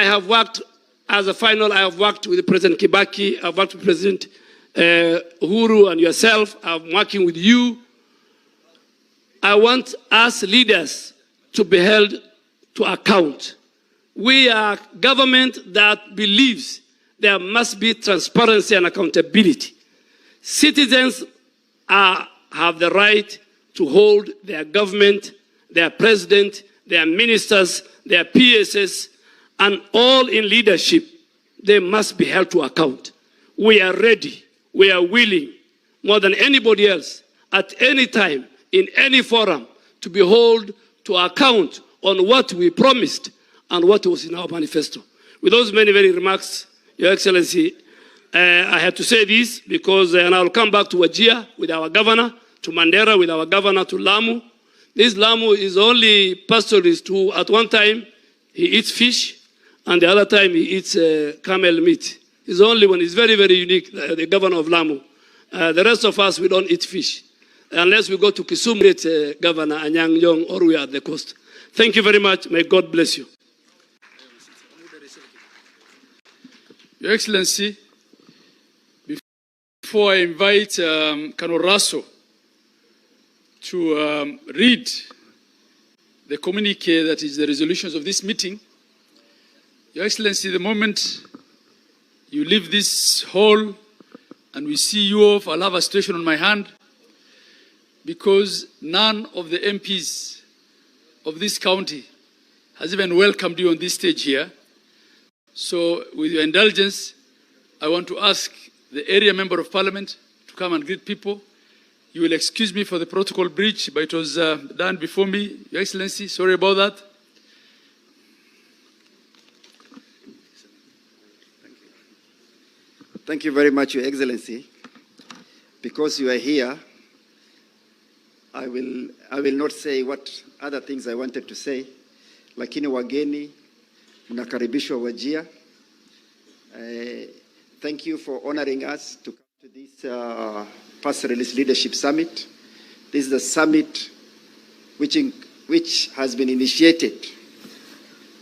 I have worked, as a final, I have worked with President Kibaki, I've worked with President Uhuru and yourself, I'm working with you. I want us leaders to be held to account. We are a government that believes there must be transparency and accountability. Citizens have the right to hold their government, their president, their ministers, their PSS, and all in leadership. They must be held to account. We are ready, we are willing, more than anybody else, at any time, in any forum, to be held to account on what we promised and what was in our manifesto. With those many, many remarks, Your Excellency, I had to say this because, and I'll come back to Wajir with our governor, to Mandera with our governor, to Lamu. This Lamu is only pastoralist who, at one time, he eats fish, and the other time he eats camel meat. He's the only one. He's very, very unique, the governor of Lamu. The rest of us, we don't eat fish. Unless we go to Kisumu, Governor Anyang Yong, or we are at the coast. Thank you very much. May God bless you. Your Excellency, before I invite Kanoraso to read the communique that is the resolutions of this meeting, Your Excellency, the moment you leave this hall and we see you off, I'll have a situation on my hand because none of the MPs of this county has even welcomed you on this stage here. So with your indulgence, I want to ask the area member of parliament to come and greet people. You will excuse me for the protocol breach, but it was done before me. Your Excellency, sorry about that. Thank you very much, Your Excellency. Because you are here, I will not say what other things I wanted to say. Lakini wageni, mnakaribishwa Wajir. Thank you for honoring us to come to this Pastoralist Leadership Summit. This is a summit which has been initiated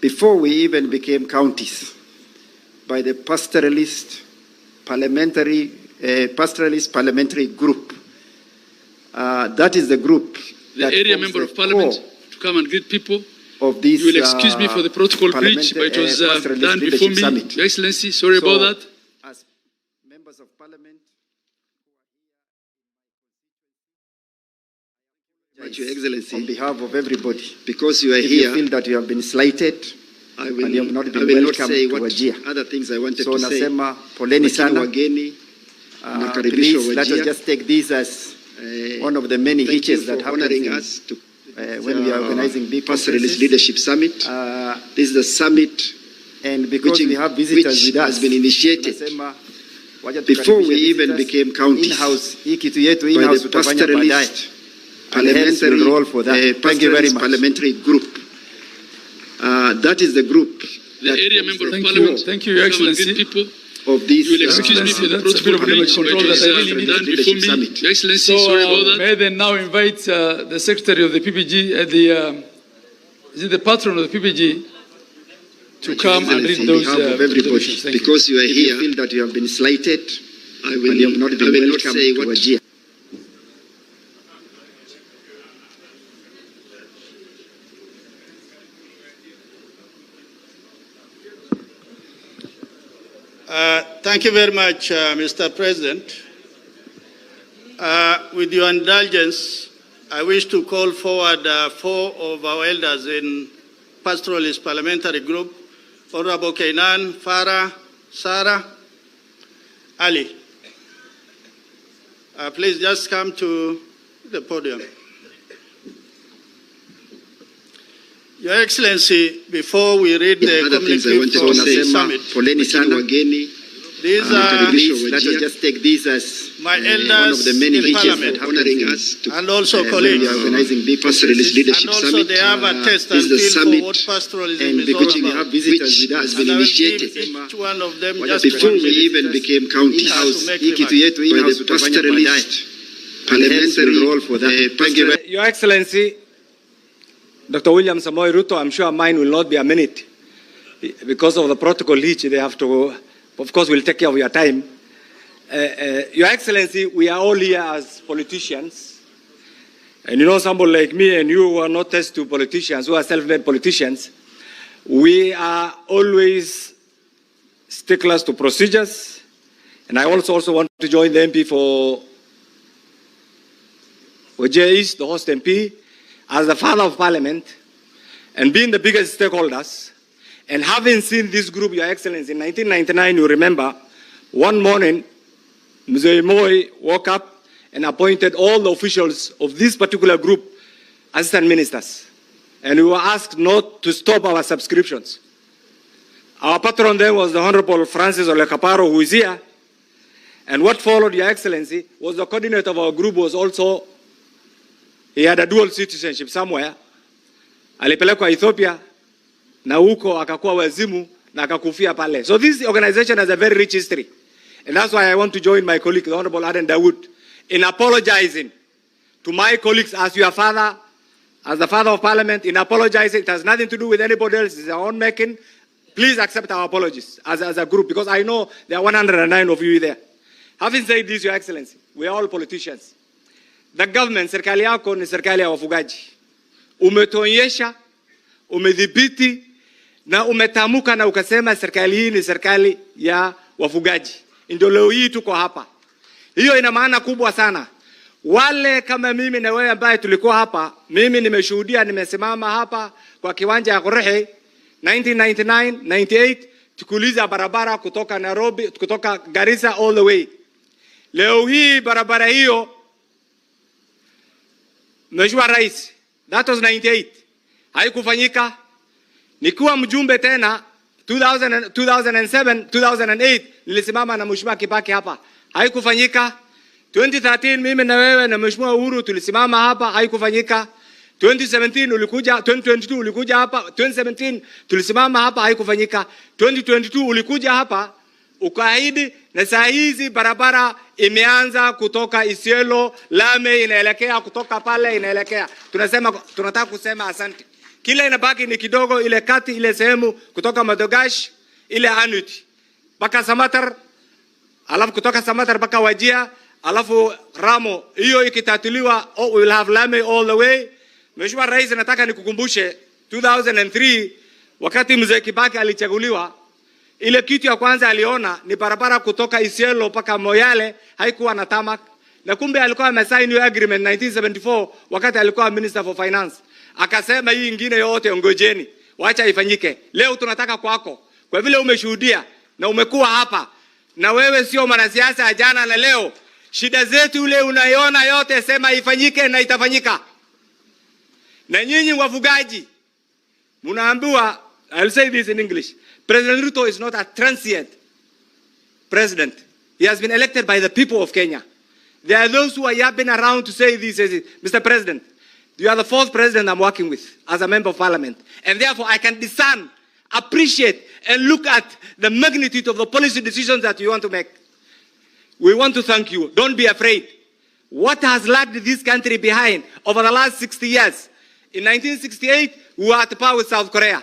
before we even became counties by the Pastoralist Parliamentary Group. That is the group. The area member of parliament to come and greet people. Of this, you will excuse me for the protocol breach, but it was done before me. Summit. Your Excellency, sorry about that. As members of parliament, Your Excellency, on behalf of everybody, because you are here, you feel that you have been slighted, I will not say what other things I wanted to say. Nasema poleni sana. Please, let us just take this as one of the many hitches that happen us to when we are organizing big Pastoralist Leadership Summit. This is a summit, and because we have visitors with us, has been initiated before we even became counties by the Pastoralist Parliamentary role for that. Thank you very much. Parliamentary Group. That is the group. The area member of parliament. Thank you, Your Excellency. People of this. You will excuse me for that bit of remote control that I really need before me. Your Excellency, sorry about that. May I then now invite the Secretary of the PPG, the patron of the PPG, to come and read those resolutions. Because you are here, you feel that you have been slighted. I will not say what. Thank you very much, Mr. President. With your indulgence, I wish to call forward 4 of our elders in Pastoralist Parliamentary Group, Honorable Kainan, Farah, Sarah, Ali. Please just come to the podium. Your Excellency, before we read the communique from the summit, these are let us just take these as my elders one of the many in Parliament, honoring us to, and also colleagues, organizing big Pastoralist Leadership and also Summit. they have a test and feel for what pastoralism and is all because we about. have visitors with us, And I will give initiated each one of them just before 1 we minute even became counties by in-house the Pastoralist Parliamentary role for that. Thank you. Your Excellency, Dr. William Samoei Ruto, I'm sure mine will not be a minute. because of the protocol each, they have to, of course, we'll take care of your time. Your Excellency, we are all here as politicians. And you know, somebody like me and you who are not test to politicians, who are self-made politicians, we are always sticklers to procedures. And I also want to join the MP for Wajir East, the host MP, as the father of parliament, and being the biggest stakeholders, and having seen this group, Your Excellency, in 1999, you remember, one morning, Mzee Moi woke up and appointed all the officials of this particular group assistant ministers. And we were asked not to stop our subscriptions. Our patron then was the Honorable Francis Olekaparo, who is here. And what followed, Your Excellency, was the coordinator of our group was also, he had a dual citizenship somewhere. Alipelekwa Ethiopia, na huko akakuwa wazimu, na akakufia pale. So this organization has a very rich history. And that's why I want to join my colleague, the Honorable Aden Dawood, in apologizing to my colleagues as your father, as the father of parliament, in apologizing. It has nothing to do with anybody else. It's our own making. Please accept our apologies as a group, because I know there are 109 of you there. Having said this, Your Excellency, we are all politicians. The government, serikali yako ni serikali ya wafugaji. Umetuonyesha, umedhibiti, na umetamuka na ukasema serikali hii ni serikali ya wafugaji. Ndio leo hii tuko hapa. Hiyo ina maana kubwa sana. Wale kama mimi na wewe ambaye tulikuwa hapa, mimi nimeshuhudia, nimesimama hapa kwa kiwanja ya Korehe 1999, 98, tukuliza barabara kutoka Nairobi, kutoka Garissa all the way. Leo hii barabara hiyo, Mheshimiwa Rais, that was 98. Haikufanyika. Nikiwa mjumbe tena 2007, 2008 nilisimama na Mheshimiwa Kibaki hapa. Haikufanyika. 2013 mimi na wewe na Mheshimiwa Uhuru tulisimama hapa, haikufanyika. 2017 ulikuja, 2022 ulikuja hapa, 2017 tulisimama hapa, haikufanyika. 2022 ulikuja hapa ukaahidi, na saa hizi barabara imeanza kutoka Isiolo, Lame inaelekea kutoka pale inaelekea. Tunataka kusema asante. Kile inabaki ni kidogo, ile kati, ile sehemu kutoka Madogash, ile Anuti mpaka Samatar, alafu kutoka Samatar mpaka Wajia, alafu Ramo. Hiyo ikitatuliwa, we will have Lame all the way. Mheshimiwa Rais, nataka nikukumbushe 2003 wakati Mzee Kibaki alichaguliwa, ile kitu ya kwanza aliona ni barabara kutoka Isiolo mpaka Moyale, haikuwa na tarmac. Na kumbe alikuwa amesign new agreement 1974 wakati alikuwa Minister for Finance. Akasema hii ingine yote ngojeni, wacha ifanyike. Leo tunataka kwako. Kwa vile umeshuhudia na umekuwa hapa, na wewe sio mwanasiasa ya jana na leo, shida zetu ule unaiona yote, sema ifanyike na itafanyika. Na nyinyi wafugaji, mnaambiwa, I'll say this in English, President Ruto is not a transient president. He has been elected by the people of Kenya. There are those who are yapping around to say this, Mr. President, you are the fourth president I'm working with as a member of parliament. And therefore I can discern, appreciate, and look at the magnitude of the policy decisions that you want to make. We want to thank you. Don't be afraid. What has lagged this country behind over the last 60 years? In 1968, we were at par with South Korea.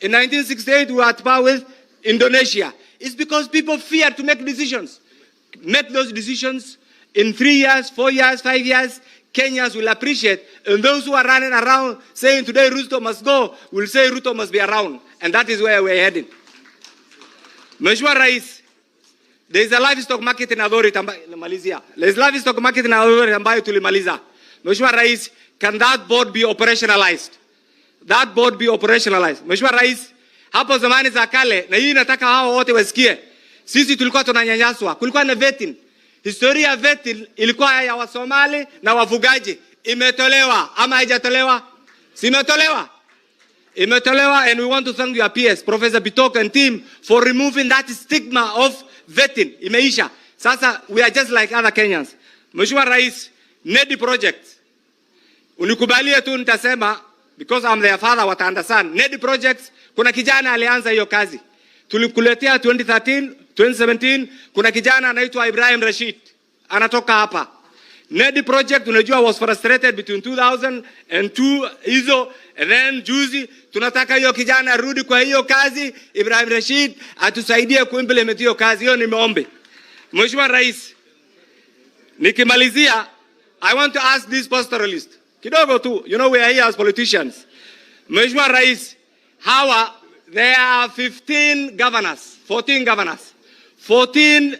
In 1968, we were at par with Indonesia. It's because people fear to make decisions. Make those decisions in 3 years, 4 years, 5 years. Kenyans will appreciate. And those who are running around saying today Ruto must go, will say Ruto must be around. And that is where we're heading. Mheshimiwa Rais, there is a livestock marketing authority. There is livestock marketing authority ambayo tulimaliza. Mheshimiwa Rais, can that board be operationalized? That board be operationalized. Mheshimiwa Rais, hapo zamani za kale, na hii nataka hao wote wasikie, sisi tulikuwa tunanyanyaswa. Kulikuwa na vetting. Historia ya vetting ilikuwa ya Wasomali na wafugaji. Imetolewa ama haijatolewa? Si imetolewa? Imetolewa, and we want to thank your PS, Professor Bitok and team, for removing that stigma of vetting. Imeisha. Sasa we are just like other Kenyans. Mheshimiwa Rais, NEDI project. Unikubalie tu nitasema, because I'm their father, what I understand. NEDI projects, kuna kijana alianza hiyo kazi. Tulikuletea 2013, 2017, kuna kijana anaitwa Ibrahim Rashid. Anatoka hapa. Nedi project unajua was frustrated between 2002 hizo, and then juzi tunataka hiyo kijana rudi kwa hiyo kazi. Ibrahim Rashid atusaidie kuimplement hiyo kazi. Hiyo nimeombe. Mheshimiwa Rais, nikimalizia, I want to ask this pastoralist kidogo tu, you know we are here as politicians. Mheshimiwa Rais, there are 15 governors, 14 governors, 14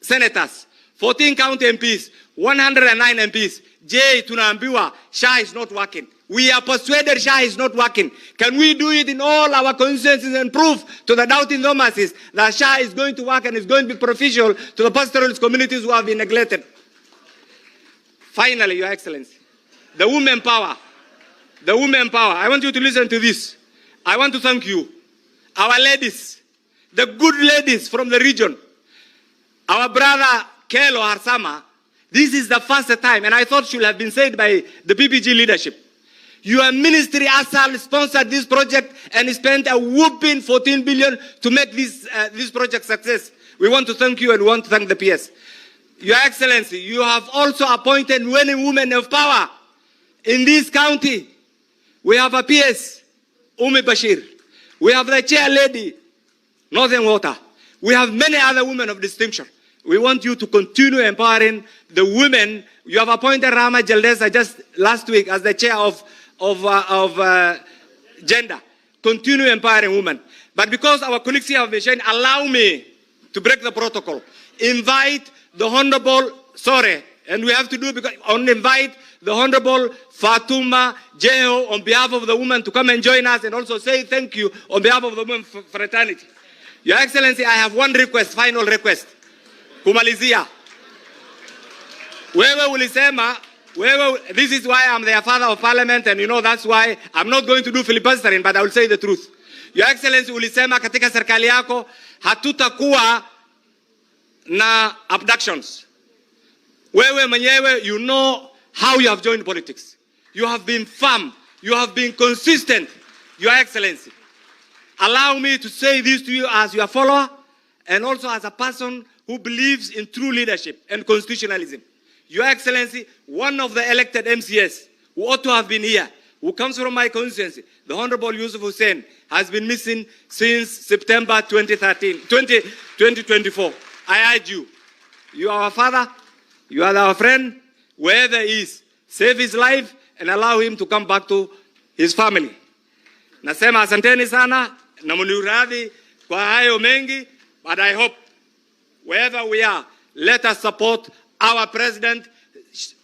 senators, 14 county MPs, 109 MPs. Jay, tunaambiwa SHA is not working. We are persuaded SHA is not working. Can we do it in all our constituencies and prove to the doubting Thomases that SHA is going to work and is going to be beneficial to the pastoralist communities who have been neglected? Finally, Your Excellency, the women power. The women power. I want you to listen to this. I want to thank you. Our ladies, the good ladies from the region. Our brother Kelo Harsama, this is the first time, and I thought should have been said by the PPG leadership. Your ministry ASAL sponsored this project and spent a whopping 14 billion to make this project success. We want to thank you and we want to thank the PS. Your Excellency, you have also appointed many women of power in this county. We have a PS, Umi Bashir. We have the chair lady, Northern Water. We have many other women of distinction. We want you to continue empowering the women. You have appointed Rama Jaldesa just last week as the chair of gender. Continue empowering women. But because our colleagues here have been saying, allow me to break the protocol. Invite the Honorable, and we have to do because invite the Honorable Fatuma Jeho on behalf of the women to come and join us and also say thank you on behalf of the women fraternity. Your Excellency, I have one request, final request. Kumalizia. This is why I'm their father of parliament, and you know that's why I'm not going to do filibustering, but I will say the truth. Your Excellency, ulisema katika serikali yako hatutakuwa na abductions. Wewe mwenyewe, you know how you have joined politics. You have been firm. You have been consistent. Your Excellency, allow me to say this to you as your follower and also as a person who believes in true leadership and constitutionalism. Your Excellency, one of the elected MCS who ought to have been here, who comes from my constituency, the Honorable Yusuf Hussein, has been missing since September 2024. I urge you, you are our father, you are our friend, wherever he is, save his life and allow him to come back to his family. Nasema asanteni sana na muniradhi kwa hayo mengi, but I hope wherever we are, let us support our president.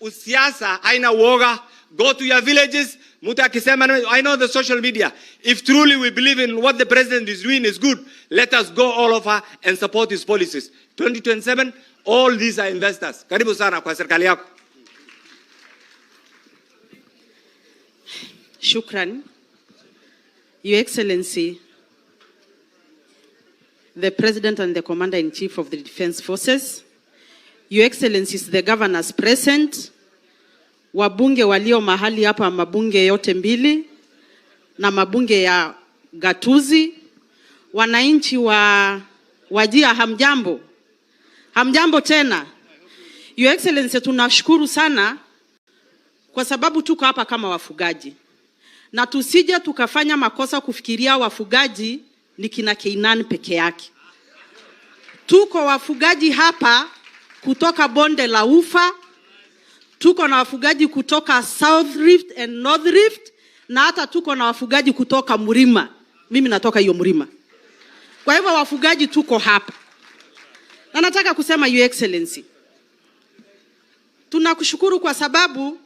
Usiasa haina woga. Go to your villages. I know the social media. If truly we believe in what the president is doing is good, let us go all over and support his policies. 2027, all these are investors. Karibu sana kwa serikali yako. Shukran. Your Excellency, the President and the Commander-in-Chief of the Defense Forces, Your Excellencies, the governors present, wabunge walio mahali hapa, mabunge yote mbili na mabunge ya gatuzi, wananchi wa Wajia, hamjambo. Hamjambo tena. Your Excellency, tunashukuru sana kwa sababu tuko hapa kama wafugaji. Na tusije tukafanya makosa kufikiria wafugaji ni kina Keinani peke yake. Tuko wafugaji hapa kutoka bonde la Ufa, tuko na wafugaji kutoka South Rift and North Rift, na hata tuko na wafugaji kutoka Murima. Mimi natoka hiyo Murima. Kwa hivyo wafugaji tuko hapa. Na nataka kusema Your Excellency, tunakushukuru kwa sababu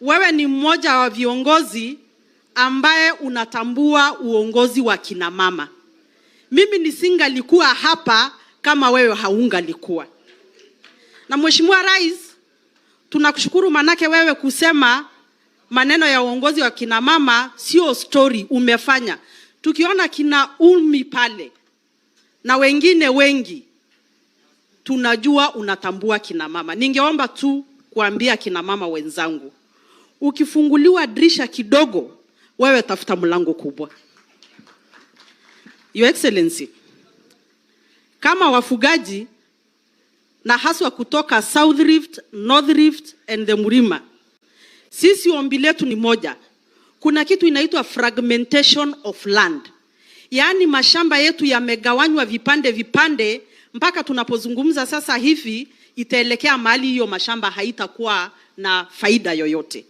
wewe ni mmoja wa viongozi ambaye unatambua uongozi wa kina mama. Mimi nisingalikuwa hapa kama wewe haungalikuwa. Na Mheshimiwa Rais, tunakushukuru manake wewe kusema maneno ya uongozi wa kina mama sio story, umefanya. Tukiona kina Ulmi pale na wengine wengi, tunajua unatambua kina mama. Ningeomba tu kuambia kina mama wenzangu, ukifunguliwa dirisha kidogo, wewe tafuta mlango kubwa. Your Excellency, kama wafugaji na haswa kutoka South Rift, North Rift and the Murima. Sisi ombi letu ni moja. Kuna kitu inaitwa fragmentation of land. Yaani mashamba yetu yamegawanywa vipande vipande mpaka tunapozungumza sasa hivi itaelekea mahali hiyo mashamba haitakuwa na faida yoyote.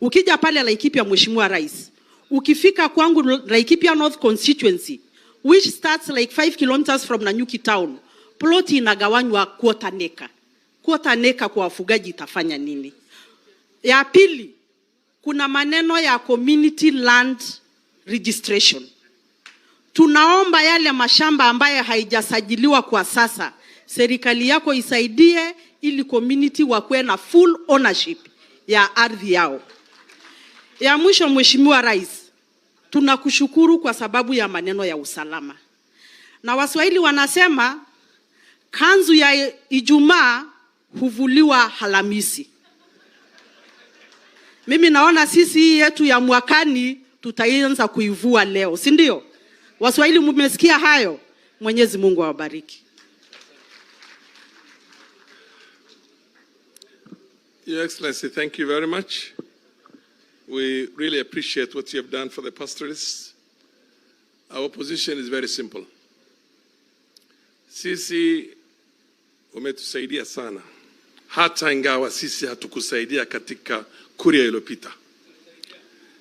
Ukija pale Laikipia, Mheshimiwa Rais, ukifika kwangu Laikipia North Constituency, which starts like 5 kilometers from Nanyuki town, ploti inagawanywa quarter acre. Quarter acre kwa wafugaji itafanya nini? Ya pili, kuna maneno ya community land registration. Tunaomba yale mashamba ambaye haijasajiliwa kwa sasa, serikali yako isaidie ili community wakuwe na full ownership ya ardhi yao. Ya mwisho, Mheshimiwa Rais, tunakushukuru kwa sababu ya maneno ya usalama. Na Waswahili wanasema kanzu ya Ijumaa huvuliwa Alhamisi. Mimi naona sisi hii yetu ya mwakani tutaanza kuivua leo, si ndio? Waswahili mmesikia hayo? Mwenyezi Mungu awabariki. Your Excellency, thank you very much. We really appreciate what you have done for the pastoralists. Our position is very simple. Sisi umetusaidia sana, hata ingawa sisi hatukusaidia katika kuria iliyopita.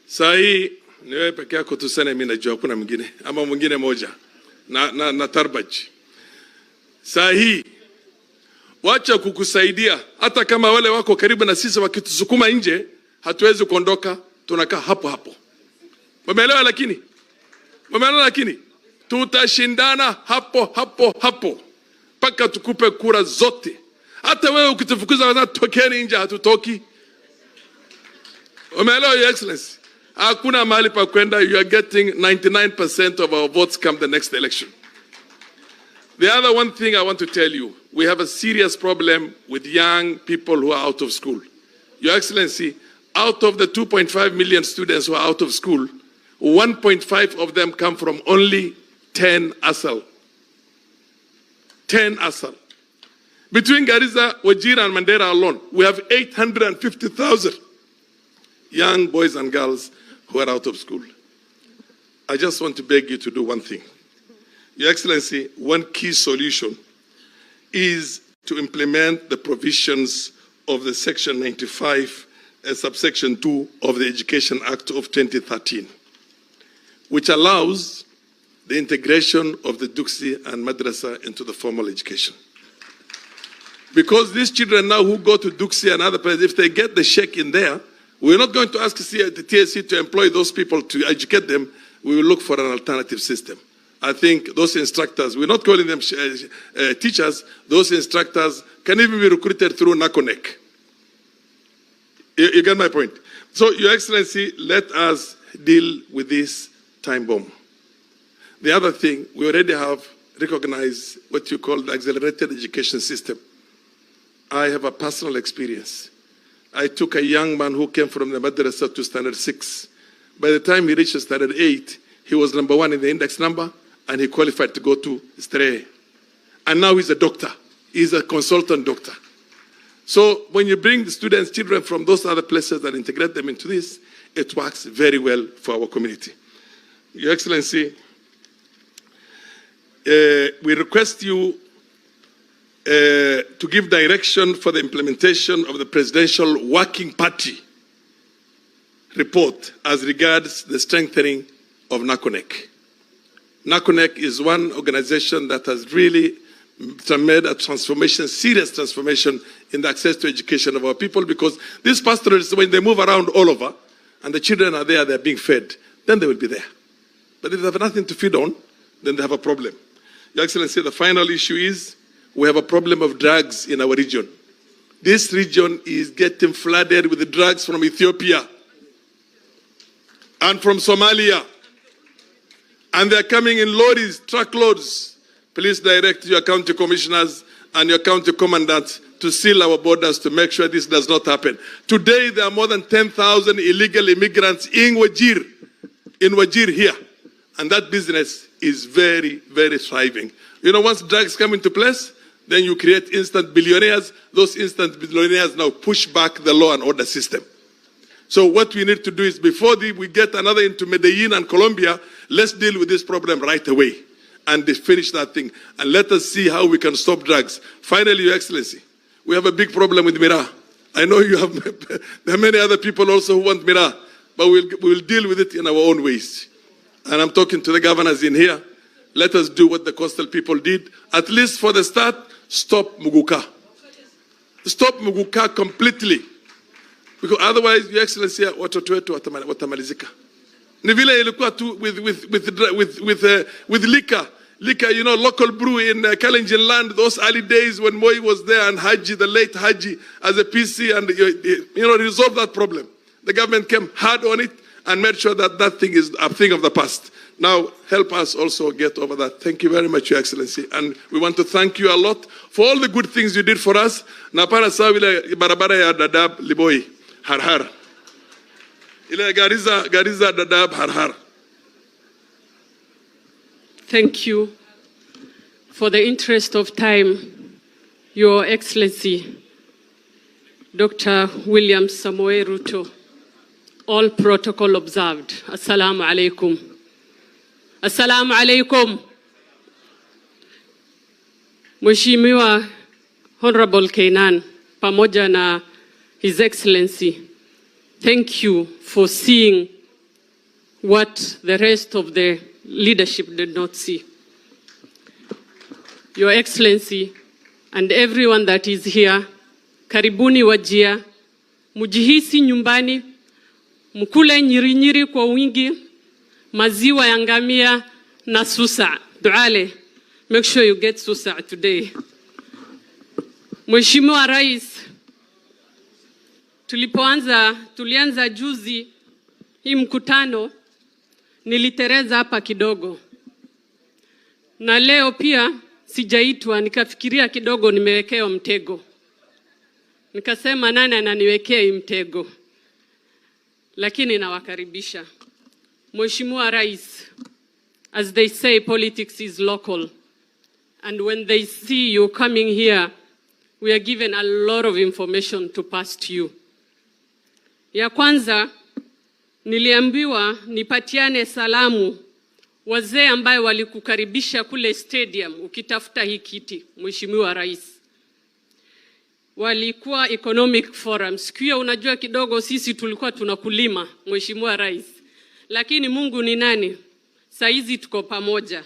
Saa hii ni wewe peke yako tuseme, mimi najua kuna mwingine ama mwingine moja na Tarbaji. Saa hii wacha kukusaidia, hata kama wale wako karibu na sisi wakitusukuma nje, hatuwezi kuondoka, tunakaa hapo hapo. Umeelewa? Lakini tutashindana hapo mpaka tukupe kura zote. Hata wewe ukitufukuza wana tokeni nje, hatutoki. Umeelewa, Your Excellency? Hakuna mahali pa kwenda. You are getting 99% of our votes come the next election. The other one thing I want to tell you, we have a serious problem with young people who are out of school. Your Excellency, out of the 2.5 million students who are out of school, 1.5 of them come from only 10 ASAL. 10 ASAL. Between Garissa, Wajir and Mandera alone, we have 850,000 young boys and girls who are out of school. I just want to beg you to do one thing. Your Excellency, one key solution is to implement the provisions of the Section 95, subsection 2 of the Education Act of 2013, which allows the integration of the Duksi and Madrasa into the formal education. Because these children now who go to Duksi and other places, if they get the sheikh in there, we're not going to ask the TSC to employ those people to educate them. We will look for an alternative system. I think those instructors, we're not calling them teachers, those instructors can even be recruited through NACONEC. You get my point? So, Your Excellency, let us deal with this time bomb. The other thing, we already have recognized what you call the accelerated education system. I have a personal experience. I took a young man who came from the Madrasa to standard 6. By the time he reached standard 8, he was number 1 in the index number, and he qualified to go to Stray. And now he's a doctor. He's a consultant doctor. So when you bring the students, children from those other places and integrate them into this, it works very well for our community. Your Excellency, we request you to give direction for the implementation of the Presidential Working Party report as regards the strengthening of NACONEC. NACONEC is one organization that has really made a transformation, serious transformation in the access to education of our people, because these pastoralists, when they move around all over and the children are there, they're being fed, then they will be there. But if they have nothing to feed on, then they have a problem. Your Excellency, the final issue is we have a problem of drugs in our region. This region is getting flooded with the drugs from Ethiopia and from Somalia. And they're coming in lorries, truckloads. Please direct your county commissioners and your county commandants to seal our borders to make sure this does not happen. Today, there are more than 10,000 illegal immigrants in Wajir here. And that business is very, very thriving. You know, once drugs come into place, Then you create instant billionaires. Those instant billionaires now push back the law and order system. So what we need to do is before we get another into Medellin and Colombia, let's deal with this problem right away and finish that thing. And let us see how we can stop drugs. Finally, Your Excellency, we have a big problem with Mira. I know you have, there are many other people also who want Mira, but we'll deal with it in our own ways. And I'm talking to the governors in here. Let us do what the coastal people did. At least for the start, stop Muguka. Stop Muguka completely. Because otherwise, Your Excellency, watoto wetu watamalizika. Ni vile ilikuwa tu with liquor. Liquor, you know, local brew in Kalenjin land, those early days when Moi was there and Haji, the late Haji, as a PC, and, you know, resolved that problem. The government came hard on it and made sure that that thing is a thing of the past. Now, help us also get over that. Thank you very much, Your Excellency. And we want to thank you a lot for all the good things you did for us. Na para sawa ile barabara ya Dadaab Liboi, Harhar. Ile Gariza Dadaab Harhar. Thank you. For the interest of time, Your Excellency, Dr. William Samoei Ruto, all protocol observed. Assalamu alaikum. Assalamu alaikum. Mheshimiwa Honorable Kainan, pamoja na His Excellency, thank you for seeing what the rest of the leadership did not see. Your Excellency and everyone that is here, karibuni Wajia, mujihisi nyumbani, mkule nyirinyiri kwa wingi, maziwa ya ngamia na susa. Duale, make sure you get susa today. Mheshimiwa Rais, tulianza juzi hii mkutano, nilitereza hapa kidogo. Na leo pia sijaitwa, nikafikiria kidogo nimewekewa mtego. Nikasema nani ananiwekea hii mtego? Lakini nawakaribisha. Mheshimiwa Rais, as they say, politics is local. And when they see you coming here, we are given a lot of information to pass to you. Ya kwanza, niliambiwa nipatiane salamu wazee ambaye walikukaribisha kule stadium ukitafuta hii kiti, Mheshimiwa Rais. Walikuwa economic forum. Sikia, unajua kidogo sisi tulikuwa tunakulima, Mheshimiwa Rais. Lakini Mungu ni nani? Saizi tuko pamoja.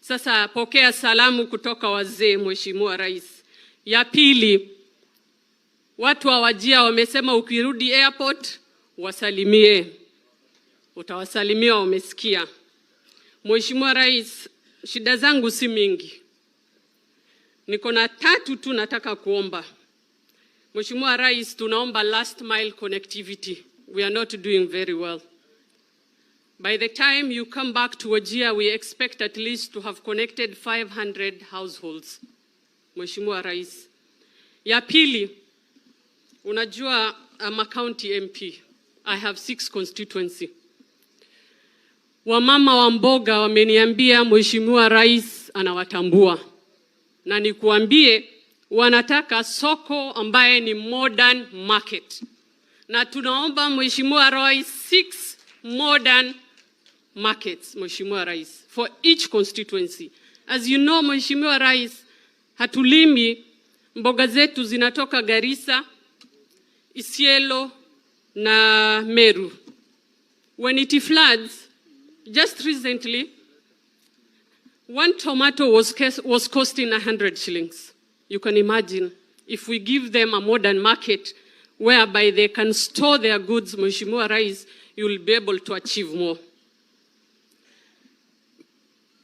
Sasa pokea salamu kutoka wazee, Mheshimiwa Rais. Ya pili, watu wa Wajia wamesema ukirudi airport wasalimie. Utawasalimia, wamesikia. Mheshimiwa Rais, shida zangu si mingi. Niko na 3 tu nataka kuomba. Mheshimiwa Rais, tunaomba last mile connectivity. We are not doing very well. By the time you come back to Wajia, we expect at least to have connected 500 households. Mheshimiwa Rais. Ya pili, unajua I'm a county MP. I have 6 constituency. Wamama wa mboga wameniambia Mheshimiwa Rais anawatambua. Na nikuambie wanataka soko ambaye ni modern market. Na tunaomba Mheshimiwa Rais 6 modern markets, Mheshimiwa Rais, for each constituency. As you know, Mheshimiwa Rais, hatulimi, mboga zetu zinatoka Garissa, Isiolo na Meru. When it floods, just recently, 1 tomato was costing 100 shillings. You can imagine if we give them a modern market whereby they can store their goods, Mheshimiwa Rais, you will be able to achieve more.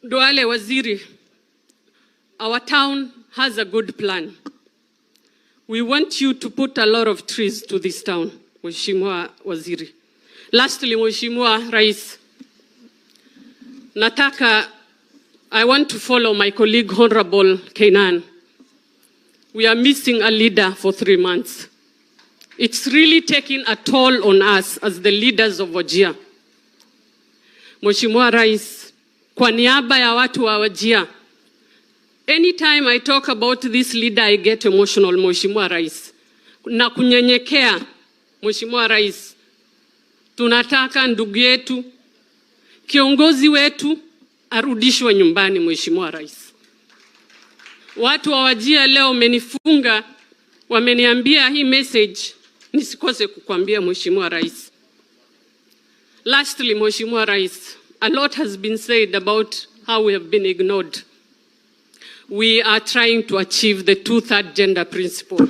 Duale Waziri, our town has a good plan. We want you to put a lot of trees to this town, Mheshimiwa Waziri. Lastly, Mheshimiwa Rais, I want to follow my colleague Honorable Kainan. We are missing a leader for 3 months. It's really taking a toll on us as the leaders of Wajia. Mheshimiwa Rais, kwa niaba ya watu wa Wajia, Anytime I talk about this leader, I get emotional, Mheshimiwa Rais. Na kunyenyekea, Mheshimiwa Rais. Tunataka ndugu yetu, kiongozi wetu, arudishwe nyumbani, Mheshimiwa Rais. Watu wa Wajir leo wamenifunga, wameniambia hii message nisikose kukwambia, Mheshimiwa Rais. Lastly, Mheshimiwa Rais, a lot has been said about how we have been ignored. We are trying to achieve the 2/3 gender principle.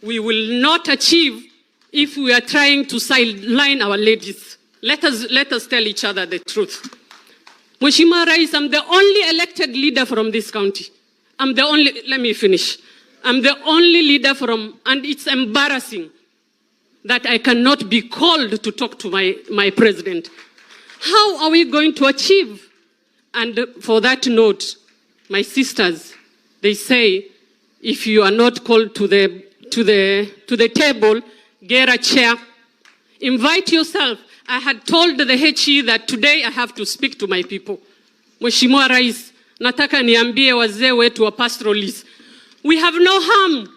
We will not achieve if we are trying to sideline our ladies. Let us tell each other the truth. Mheshimiwa Rais, I'm the only elected leader from this county. Let me finish. I'm the only leader and it's embarrassing that I cannot be called to talk to my president. How are we going to achieve? And for that note, my sisters, they say, if you are not called to the table, get a chair, invite yourself. I had told the HE that today I have to speak to my people. Mheshimiwa Rais, nataka niambie wazee wetu wa pastoralists, we have no harm.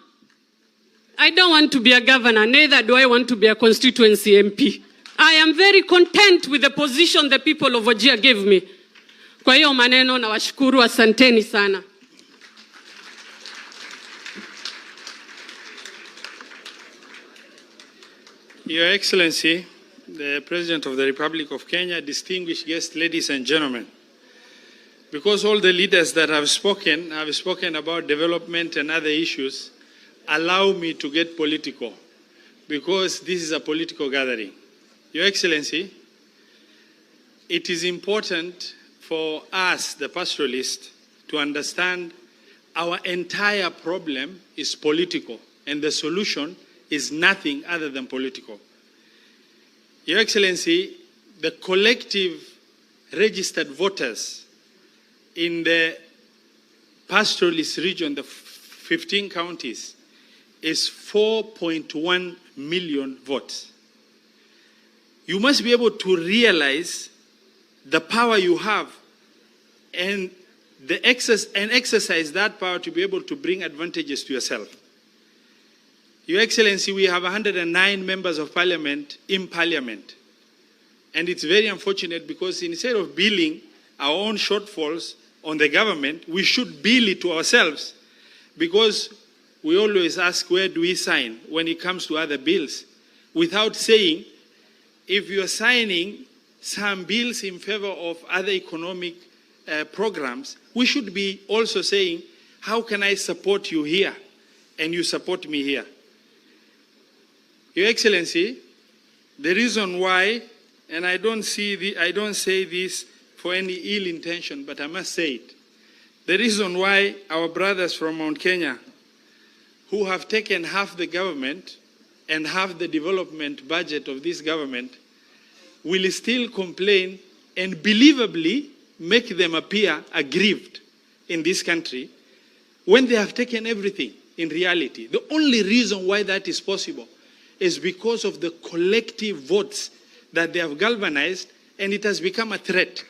I don't want to be a governor, neither do I want to be a constituency MP. I am very content with the position the people of Wajir gave me. Kwa hiyo maneno na washukuru, asanteni sana. Your Excellency, the President of the Republic of Kenya, distinguished guests, ladies and gentlemen. Because all the leaders that have spoken about development and other issues, allow me to get political, because this is a political gathering. Your Excellency, it is important for us, the pastoralists, to understand our entire problem is political, and the solution is nothing other than political. Your Excellency, the collective registered voters in the pastoralist region, the 15 counties, is 4.1 million votes. You must be able to realize the power you have and exercise that power to be able to bring advantages to yourself. Your Excellency, we have 109 members of parliament in parliament. And it's very unfortunate because instead of billing our own shortfalls on the government, we should bill it to ourselves, because we always ask, where do we sign when it comes to other bills? Without saying, if you're signing some bills in favor of other economic programs, we should be also saying, how can I support you here and you support me here? Your Excellency, the reason why, and I don't say this for any ill intention, but I must say it. The reason why our brothers from Mount Kenya, who have taken half the government and half the development budget of this government, will still complain and believably make them appear aggrieved in this country when they have taken everything in reality. The only reason why that is possible is because of the collective votes that they have galvanized, and it has become a threat.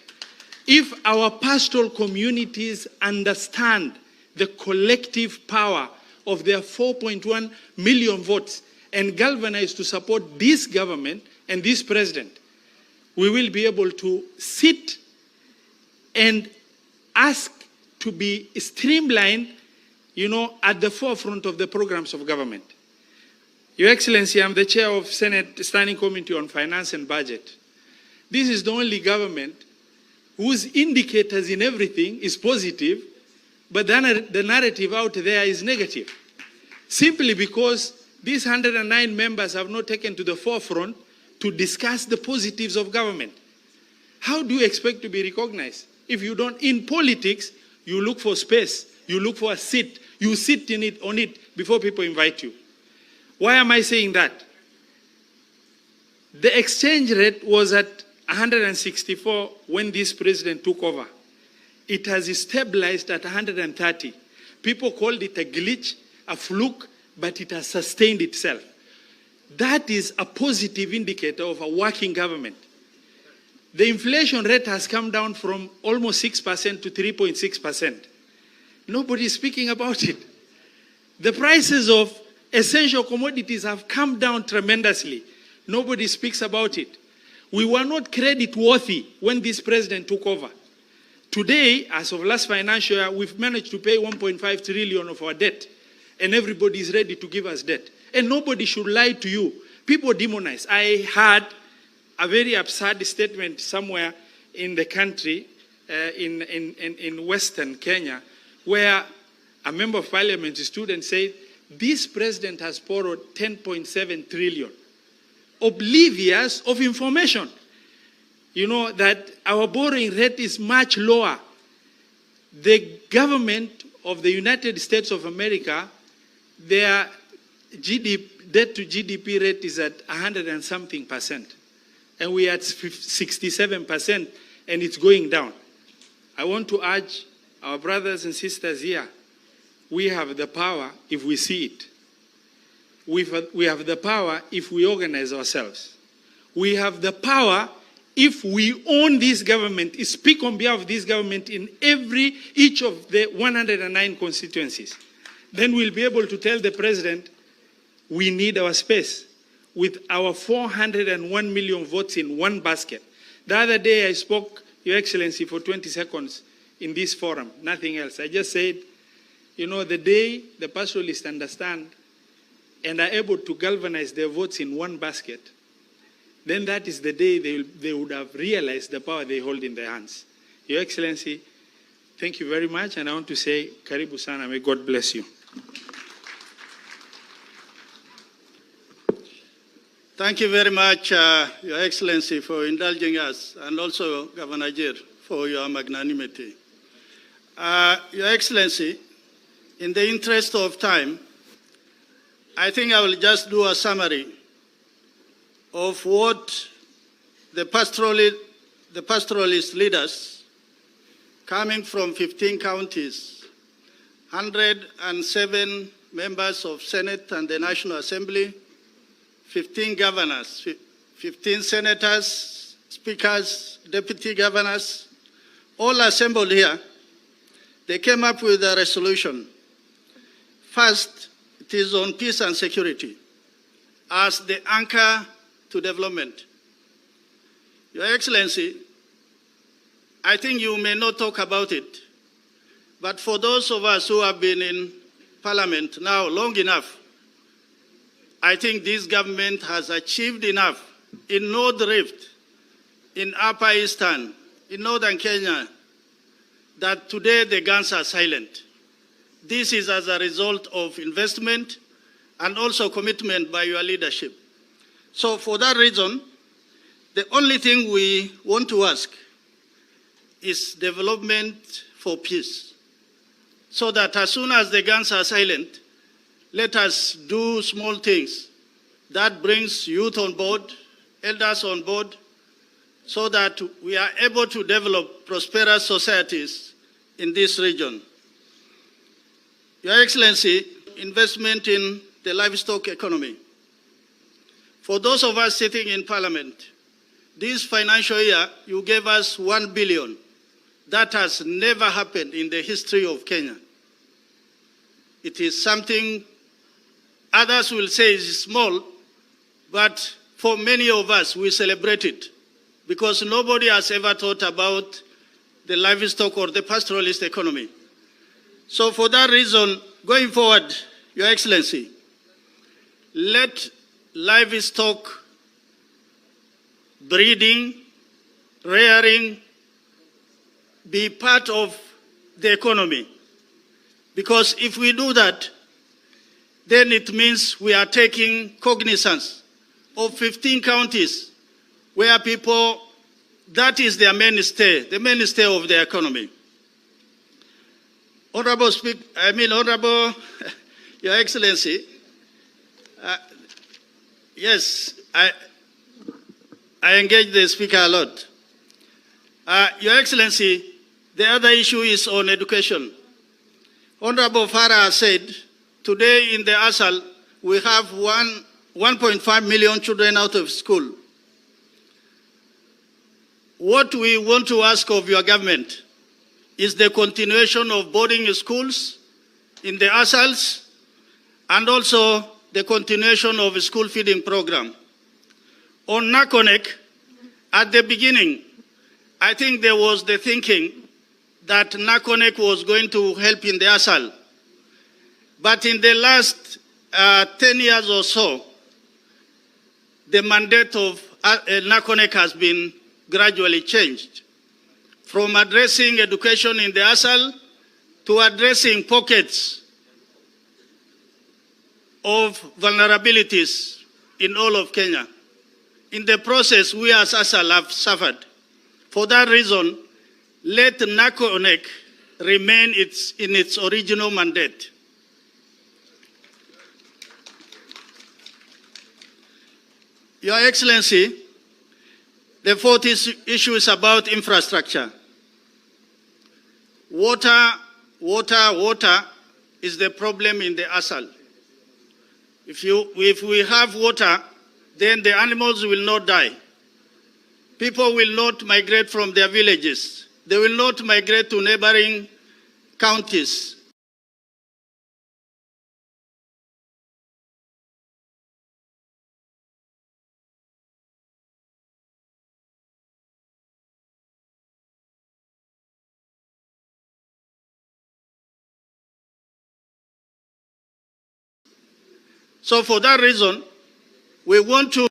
If our pastoral communities understand the collective power of their 4.1 million votes and galvanize to support this government and this president, we will be able to sit and ask to be streamlined, at the forefront of the programs of government. Your Excellency, I'm the chair of Senate Standing Committee on Finance and Budget. This is the only government whose indicators in everything is positive, but then the narrative out there is negative. Simply because these 109 members have not taken to the forefront to discuss the positives of government. How do you expect to be recognized? If you don't, in politics, you look for space, you look for a seat, you sit on it before people invite you. Why am I saying that? The exchange rate was at 164 when this president took over. It has stabilized at 130. People called it a glitch, a fluke, but it has sustained itself. That is a positive indicator of a working government. The inflation rate has come down from almost 6% to 3.6%. Nobody is speaking about it. The prices of essential commodities have come down tremendously. Nobody speaks about it. We were not credit worthy when this president took over. Today, as of last financial year, we've managed to pay 1.5 trillion of our debt, and everybody is ready to give us debt. And nobody should lie to you. People demonize. I heard a very absurd statement somewhere in the country, in Western Kenya, where a member of parliament stood and said, this president has borrowed 10.7 trillion, oblivious of information. You know that our borrowing rate is much lower. The government of the United States of America, their debt to GDP rate is at 100 and something %. And we are at 67%, and it's going down. I want to urge our brothers and sisters here, we have the power if we see it. We have the power if we organize ourselves. We have the power if we own this government, speak on behalf of this government in each of the 109 constituencies. Then we'll be able to tell the president, we need our space. With our 401 million votes in one basket. The other day I spoke, Your Excellency, for 20 seconds in this forum, nothing else. I just said, you know, the day the pastoralists understand and are able to galvanize their votes in one basket, then that is the day they would have realized the power they hold in their hands. Your Excellency, thank you very much, and I want to say, Karibu sana, may God bless you. Thank you very much, Your Excellency, for indulging us, and also Governor Jir for your magnanimity. Your Excellency, in the interest of time, I think I will just do a summary of what the pastoralist leaders coming from 15 counties, 107 members of Senate and the National Assembly, 15 governors, 15 senators, speakers, deputy governors, all assembled here. They came up with a resolution. First, it is on peace and security as the anchor to development. Your Excellency, I think you may not talk about it, but for those of us who have been in Parliament now long enough, I think this government has achieved enough in North Rift, in Upper Eastern, in Northern Kenya, that today the guns are silent. This is as a result of investment and also commitment by your leadership. So for that reason, the only thing we want to ask is development for peace. So that as soon as the guns are silent, let us do small things that brings youth on board, elders on board, so that we are able to develop prosperous societies in this region. Your Excellency, investment in the livestock economy. For those of us sitting in Parliament, this financial year, you gave us 1 billion. That has never happened in the history of Kenya. It is something others will say is small, but for many of us, we celebrate it because nobody has ever thought about the livestock or the pastoralist economy. So for that reason, going forward, Your Excellency, let livestock breeding, rearing be part of the economy. Because if we do that, then it means we are taking cognizance of 15 counties where people, that is their mainstay, the mainstay of the economy. Honorable Your Excellency, yes, I engage the Speaker a lot. Your Excellency, the other issue is on education. Honorable Farah said, today in the ASAL, we have 1.5 million children out of school. What we want to ask of your government is the continuation of boarding schools in the ASALs and also the continuation of a school feeding program. On Nakonek, at the beginning, I think there was the thinking that Nakonek was going to help in the ASAL. But in the last 10 years or so, the mandate of Nakonek has been gradually changed from addressing education in the ASAL to addressing pockets of vulnerabilities in all of Kenya. In the process, we as ASAL have suffered. For that reason, let Nakonek remain in its original mandate. Your Excellency, the fourth issue is about infrastructure. Water is the problem in the ASAL. If we have water, then the animals will not die. People will not migrate from their villages. They will not migrate to neighboring counties. So for that reason, we want to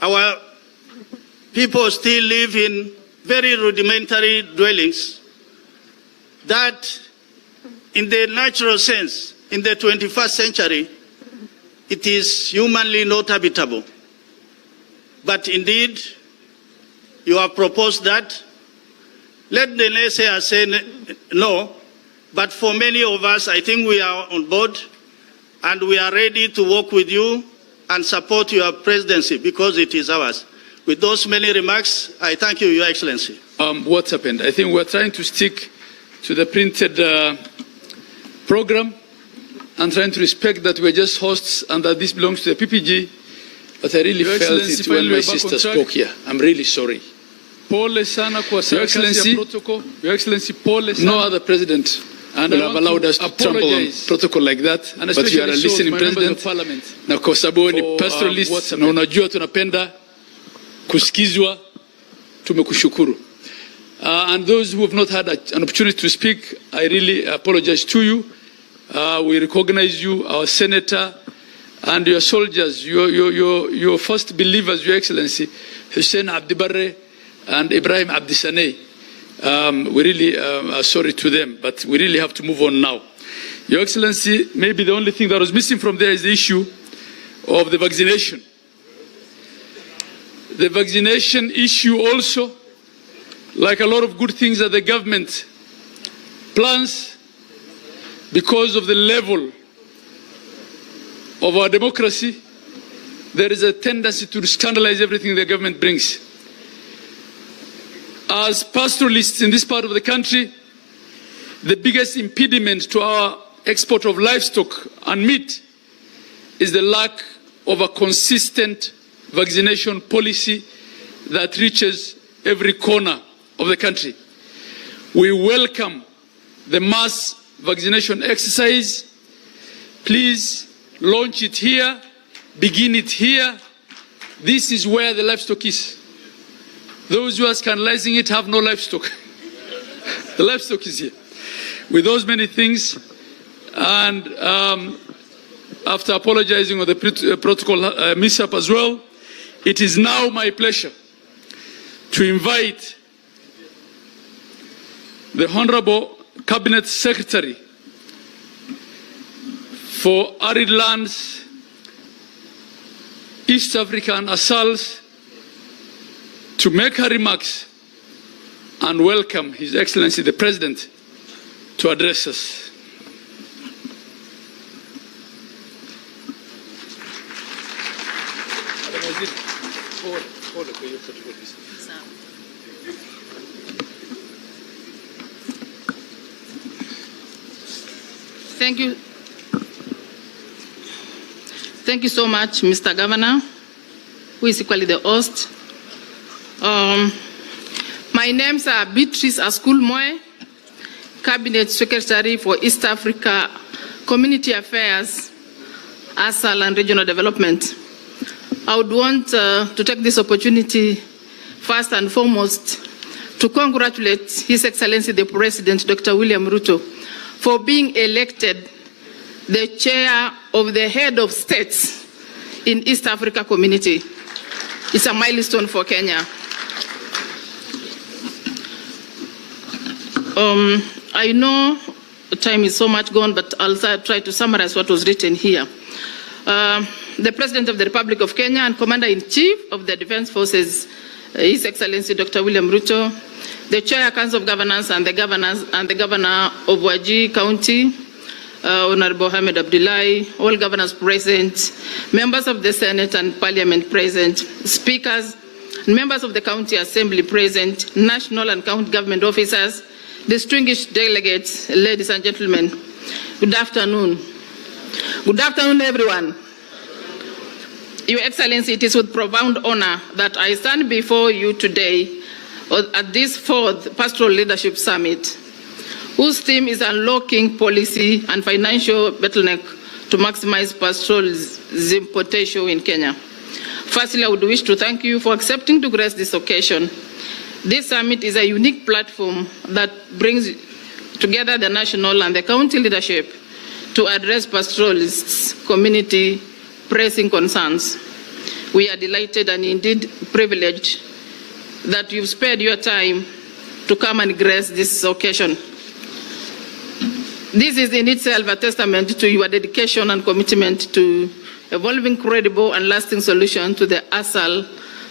our people still live in very rudimentary dwellings that, in the natural sense, in the 21st century, it is humanly not habitable. But indeed, you have proposed that. Let the naysayers say no, but for many of us, I think we are on board and we are ready to work with you and support your presidency because it is ours. With those many remarks, I thank you, Your Excellency. What happened? I think we're trying to stick to the printed program and trying to respect that we're just hosts and that this belongs to the PPG. But I really felt it when my sister spoke here. I'm really sorry. Your Excellency, no other president will have allowed us to trample on protocol like that, but you are a listening president. Na kwa sababu ni pastoralist na unajua tunapenda kusikizwa, tumekushukuru. And those who have not had an opportunity to speak, I really apologize to you. We recognize you, our senator, and your soldiers, your first believers, Your Excellency, Hussein Abdibarre and Ibrahim Abdisaneh. We really are sorry to them, but we really have to move on now. Your Excellency, maybe the only thing that was missing from there is the issue of the vaccination. The vaccination issue also, like a lot of good things that the government plans, because of the level of our democracy, there is a tendency to scandalize everything the government brings. As pastoralists in this part of the country, the biggest impediment to our export of livestock and meat is the lack of a consistent vaccination policy that reaches every corner of the country. We welcome the mass vaccination exercise. Please launch it here, begin it here. This is where the livestock is. Those who are scandalizing it have no livestock. The livestock is here. With those many things, and after apologizing on the protocol mishap as well, it is now my pleasure to invite the Honorable Cabinet Secretary for Arid Lands, East Africa and ASALS to make her remarks and welcome His Excellency the President to address us. Thank you. Thank you so much, Mr. Governor, who is equally the host. My name's Beatrice Askul Moe, Cabinet Secretary for East Africa Community Affairs, ASAL and Regional Development. I would want to take this opportunity first and foremost to congratulate His Excellency the President, Dr. William Ruto, for being elected the chair of the head of states in East Africa community. It's a milestone for Kenya. I know time is so much gone, but I'll try to summarize what was written here. The President of the Republic of Kenya and Commander-in-Chief of the Defense Forces, His Excellency Dr. William Ruto, the Chair Council of Governors and the Governor of Wajir County, Honorable Hamid Abdullahi, all governors present, members of the Senate and Parliament present, speakers, members of the County Assembly present, national and county government officers, distinguished delegates, ladies and gentlemen, good afternoon. Good afternoon, everyone. Your Excellency, it is with profound honor that I stand before you today at this 4th Pastoral Leadership Summit, whose theme is unlocking policy and financial bottleneck to maximize pastoralism potential in Kenya. Firstly, I would wish to thank you for accepting to grace this occasion. This summit is a unique platform that brings together the national and the county leadership to address pastoralists' community pressing concerns. We are delighted and indeed privileged that you've spared your time to come and grace this occasion. This is in itself a testament to your dedication and commitment to evolving credible and lasting solutions to the ASAL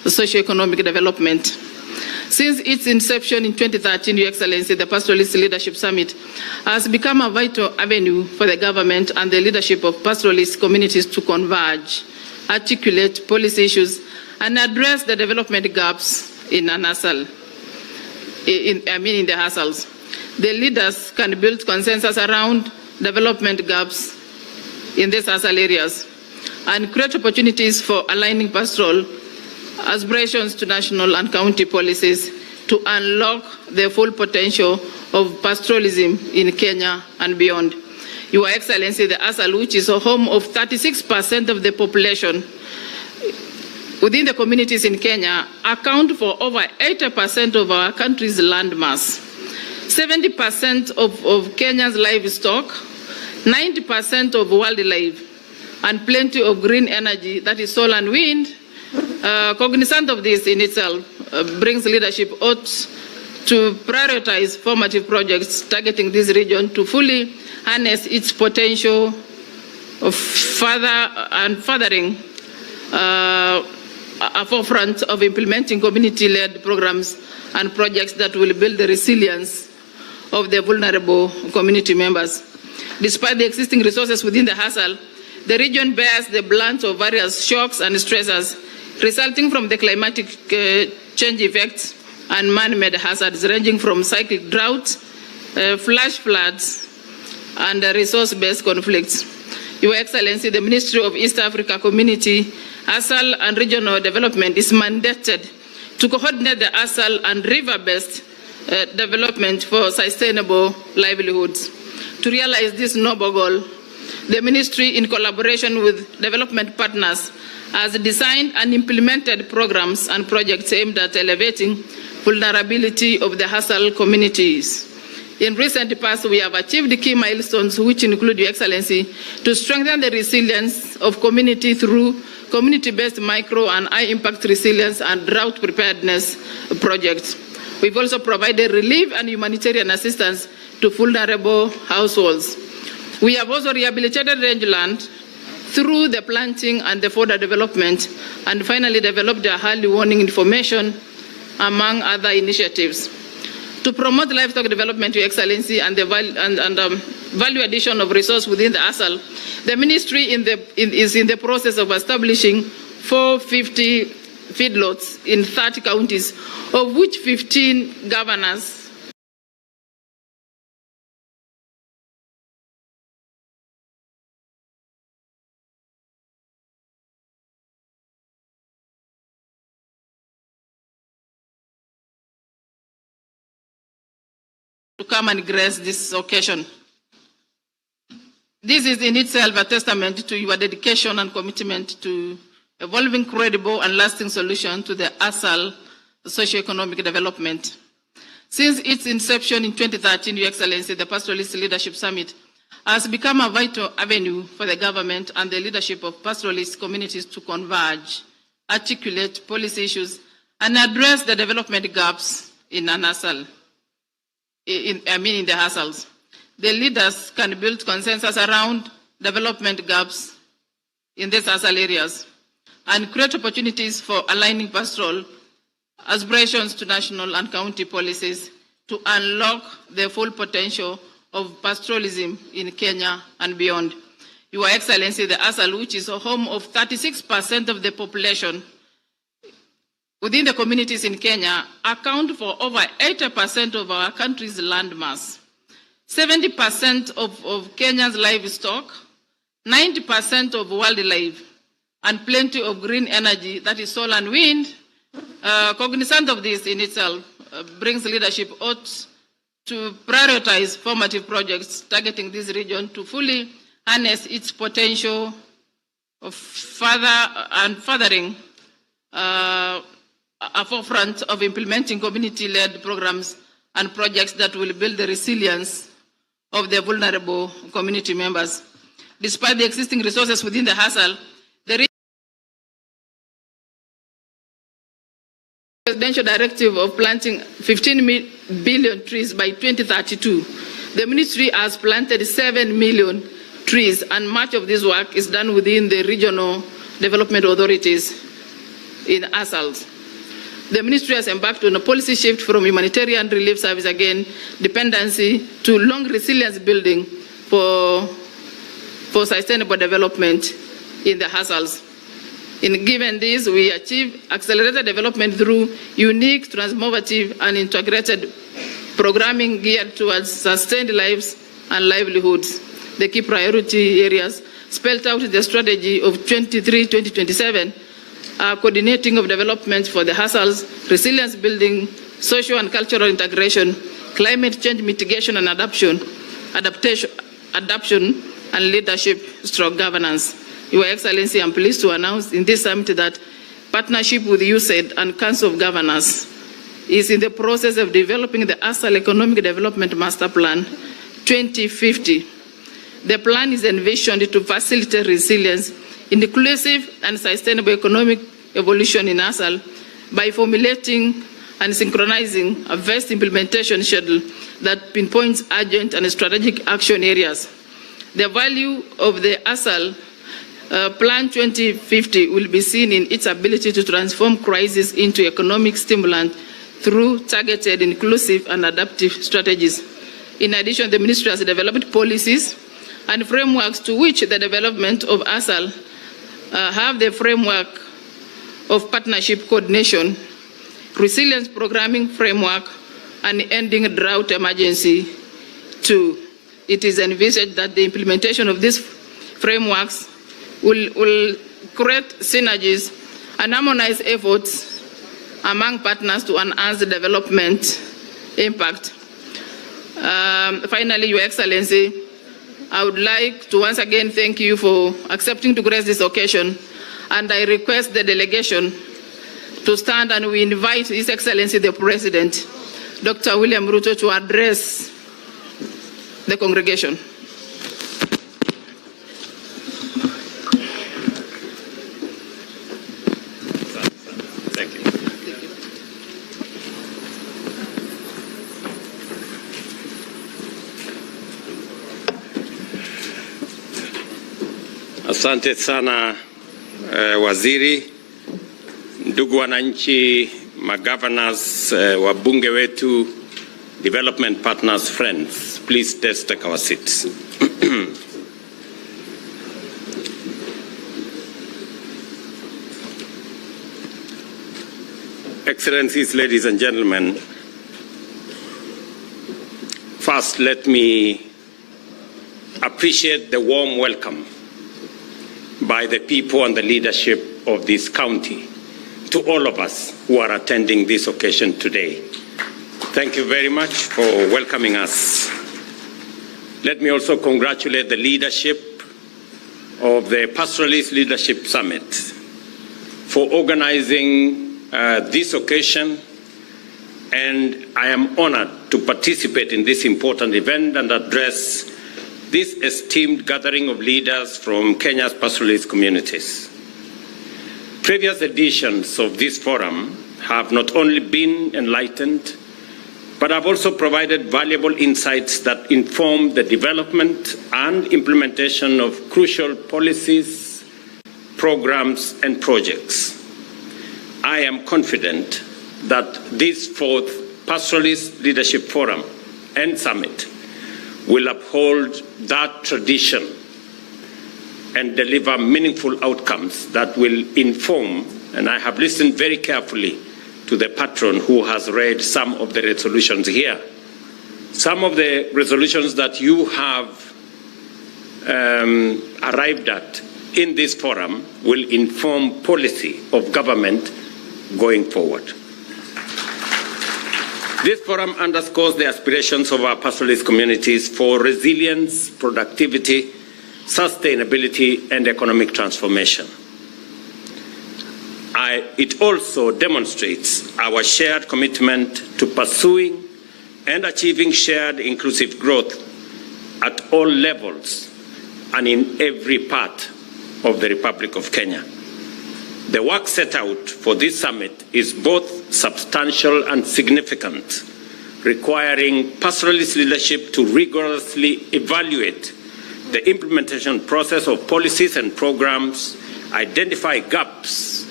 socio-economic development. Since its inception in 2013, Your Excellency, the Pastoralist Leadership Summit has become a vital avenue for the government and the leadership of pastoralist communities to converge, articulate policy issues, and address the development gaps in the ASALs. The leaders can build consensus around development gaps in these ASAL areas and create opportunities for aligning pastoral aspirations to national and county policies to unlock the full potential of pastoralism in Kenya and beyond. Your Excellency, the ASAL, which is a home of 36% of the population within the communities in Kenya, account for over 80% of our country's land mass. 70% of Kenya's livestock, 90% of wildlife, and plenty of green energy, that is solar and wind. Cognizant of this in itself brings leadership ought to prioritize formative projects targeting this region to fully harness its potential of furthering a forefront of implementing community-led programs and projects that will build the resilience of the vulnerable community members. Despite the existing resources within the ASAL, the region bears the brunt of various shocks and stressors resulting from the climatic change effects and man-made hazards ranging from cyclic drought, flash floods, and resource-based conflicts. Your Excellency, the Ministry of East Africa Community, ASAL and Regional Development is mandated to coordinate the ASAL and river-based development for sustainable livelihoods. To realize this noble goal, the Ministry, in collaboration with development partners, has designed and implemented programs and projects aimed at elevating vulnerability of the ASAL communities. In recent past, we have achieved key milestones, which include, Your Excellency, to strengthen the resilience of community through community-based micro and high-impact resilience and drought preparedness projects. We've also provided relief and humanitarian assistance to vulnerable households. We have also rehabilitated rangeland through the planting and the further development, and finally developed the early warning information, among other initiatives. To promote livestock development, Your Excellency, and the value addition of resource within the ASAL, the Ministry is in the process of establishing 450 feedlots in 30 counties, of which 15 governors to come and grace this occasion. This is in itself a testament to your dedication and commitment to evolving credible and lasting solutions to the ASAL socio-economic development. Since its inception in 2013, Your Excellency, the Pastoralist Leadership Summit has become a vital avenue for the government and the leadership of pastoralist communities to converge, articulate policy issues, and address the development gaps in the ASALs. The leaders can build consensus around development gaps in these ASAL areas and create opportunities for aligning pastoral aspirations to national and county policies to unlock the full potential of pastoralism in Kenya and beyond. Your Excellency, the ASAL, which is a home of 36% of the population within the communities in Kenya, account for over 80% of our country's land mass. 70% of Kenya's livestock, 90% of wildlife, and plenty of green energy, that is solar and wind. Cognizant of this in itself brings leadership ought to prioritize formative projects targeting this region to fully harness its potential of furthering a forefront of implementing community-led programs and projects that will build the resilience of the vulnerable community members. Despite the existing resources within the ASAL, presidential directive of planting 15 billion trees by 2032, the ministry has planted 7 million trees, and much of this work is done within the regional development authorities in ASALs. The ministry has embarked on a policy shift from humanitarian relief service again dependency to long resilience building for sustainable development in the ASALs. Given this, we achieve accelerated development through unique, transformative, and integrated programming geared towards sustained lives and livelihoods. The key priority areas spelled out in the strategy of 2027 are coordinating of development for the ASALs, resilience building, social and cultural integration, climate change mitigation and adaptation, and leadership/governance. Your Excellency, I'm pleased to announce in this summit that partnership with USAID and Council of Governors is in the process of developing the ASAL Economic Development Master Plan 2050. The plan is envisioned to facilitate resilience, inclusive and sustainable economic evolution in ASAL by formulating and synchronizing a vast implementation schedule that pinpoints urgent and strategic action areas. The value of the ASAL Plan 2050 will be seen in its ability to transform crisis into economic stimulant through targeted, inclusive, and adaptive strategies. In addition, the Ministry has developed policies and frameworks to which the development of ASAL have the framework of partnership coordination, resilience programming framework, and ending drought emergency 2. It is envisaged that the implementation of these frameworks will create synergies and harmonize efforts among partners to enhance the development impact. Finally, Your Excellency, I would like to once again thank you for accepting to grace this occasion, and I request the delegation to stand, and we invite His Excellency the President, Dr. William Ruto, to address the congregation. Thank you. Asante sana waziri, ndugu wananchi, magovernors, wabunge wetu, development partners, friends, please take our seats. Excellencies, ladies and gentlemen, first let me appreciate the warm welcome by the people and the leadership of this county to all of us who are attending this occasion today. Thank you very much for welcoming us. Let me also congratulate the leadership of the Pastoralist Leadership Summit for organizing this occasion, and I am honored to participate in this important event and address this esteemed gathering of leaders from Kenya's pastoralist communities. Previous editions of this forum have not only been enlightened, but have also provided valuable insights that inform the development and implementation of crucial policies, programs, and projects. I am confident that this fourth Pastoralist Leadership Forum and Summit will uphold that tradition and deliver meaningful outcomes that will inform, and I have listened very carefully to the patron who has read some of the resolutions here. Some of the resolutions that you have arrived at in this forum will inform policy of government going forward. This forum underscores the aspirations of our pastoralist communities for resilience, productivity, sustainability, and economic transformation. It also demonstrates our shared commitment to pursuing and achieving shared inclusive growth at all levels and in every part of the Republic of Kenya. The work set out for this summit is both substantial and significant, requiring pastoralist leadership to rigorously evaluate the implementation process of policies and programs, identify gaps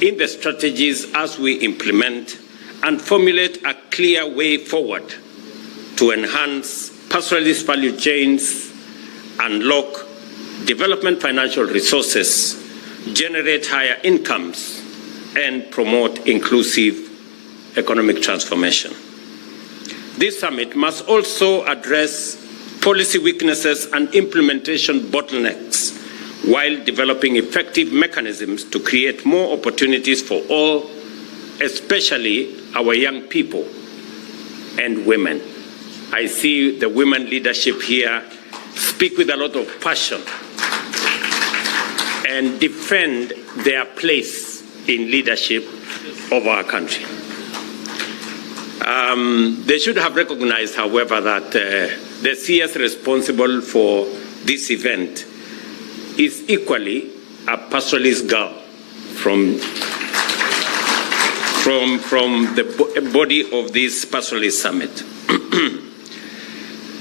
in the strategies as we implement, and formulate a clear way forward to enhance pastoralist value chains, unlock development financial resources, generate higher incomes, and promote inclusive economic transformation. This summit must also address policy weaknesses and implementation bottlenecks while developing effective mechanisms to create more opportunities for all, especially our young people and women. I see the women leadership here speak with a lot of passion and defend their place in leadership of our country. They should have recognized, however, that the CS responsible for this event is equally a pastoralist girl from the body of this pastoralist summit.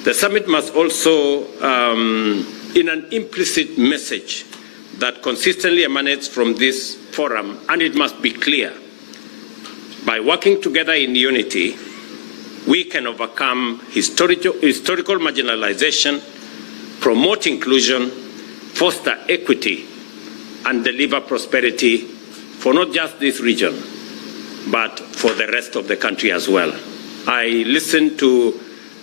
The summit must also, in an implicit message that consistently emanates from this forum, and it must be clear, by working together in unity, we can overcome historical marginalization, promote inclusion, foster equity, and deliver prosperity for not just this region, but for the rest of the country as well. I listened to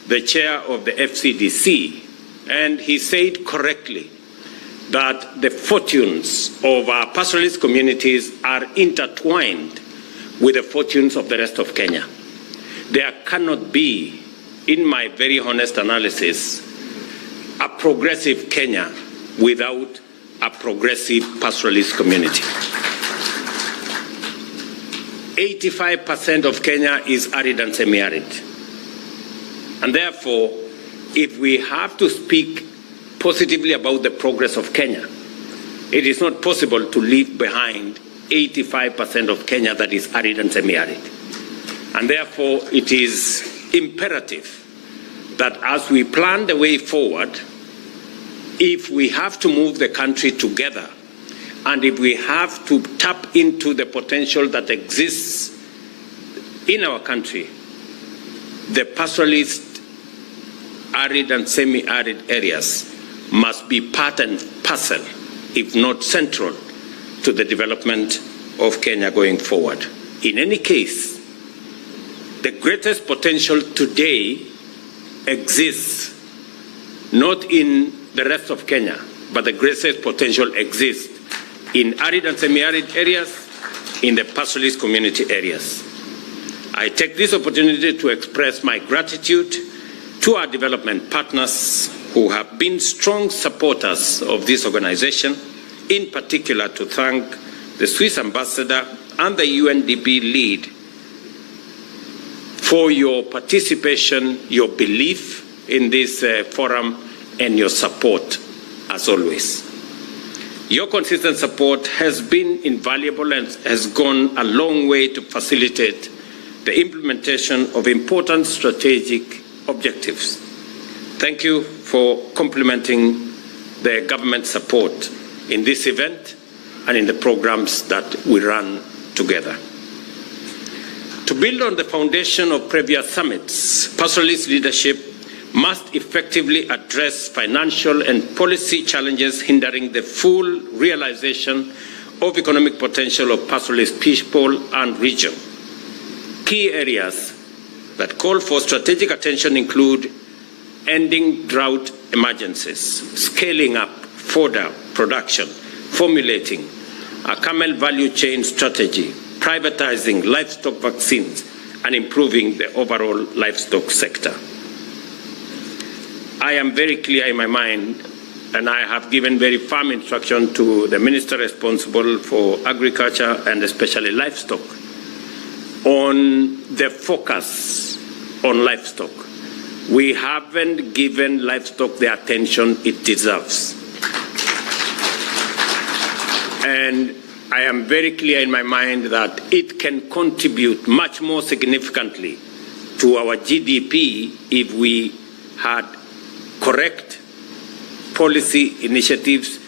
the chair of the FCDC, and he said correctly that the fortunes of our pastoralist communities are intertwined with the fortunes of the rest of Kenya. There cannot be, in my very honest analysis, a progressive Kenya without a progressive pastoralist community. 85% of Kenya is arid and semi-arid. And therefore, if we have to speak positively about the progress of Kenya, it is not possible to leave behind 85% of Kenya that is arid and semi-arid. And therefore, it is imperative that as we plan the way forward, if we have to move the country together, and if we have to tap into the potential that exists in our country, the pastoralist arid and semi-arid areas must be part and parcel, if not central, to the development of Kenya going forward. In any case, the greatest potential today exists not in the rest of Kenya, but the greatest potential exists in arid and semi-arid areas, in the pastoralist community areas. I take this opportunity to express my gratitude to our development partners who have been strong supporters of this organization, in particular to thank the Swiss ambassador and the UNDP lead for your participation, your belief in this forum, and your support, as always. Your consistent support has been invaluable and has gone a long way to facilitate the implementation of important strategic objectives. Thank you for complementing the government support in this event and in the programs that we run together. To build on the foundation of previous summits, pastoralist leadership must effectively address financial and policy challenges hindering the full realization of economic potential of pastoralist people and region. Key areas that call for strategic attention include ending drought emergencies, scaling up fodder production, formulating a camel value chain strategy, privatizing livestock vaccines, and improving the overall livestock sector. I am very clear in my mind, and I have given very firm instruction to the minister responsible for agriculture and especially livestock on the focus on livestock. We haven't given livestock the attention it deserves. And I am very clear in my mind that it can contribute much more significantly to our GDP if we had correct policy initiatives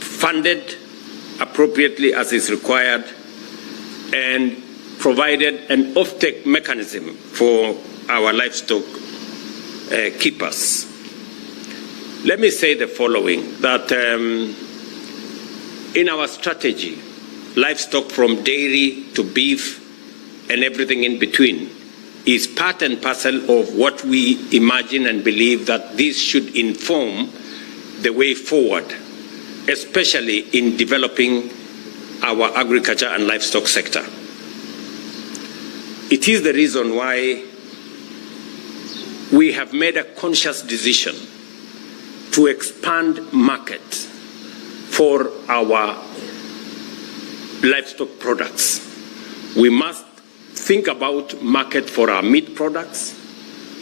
funded appropriately as is required and provided an offtake mechanism for our livestock keepers. Let me say the following, that in our strategy, livestock from dairy to beef and everything in between is part and parcel of what we imagine and believe that this should inform the way forward, especially in developing our agriculture and livestock sector. It is the reason why we have made a conscious decision to expand market for our livestock products. We must think about market for our meat products.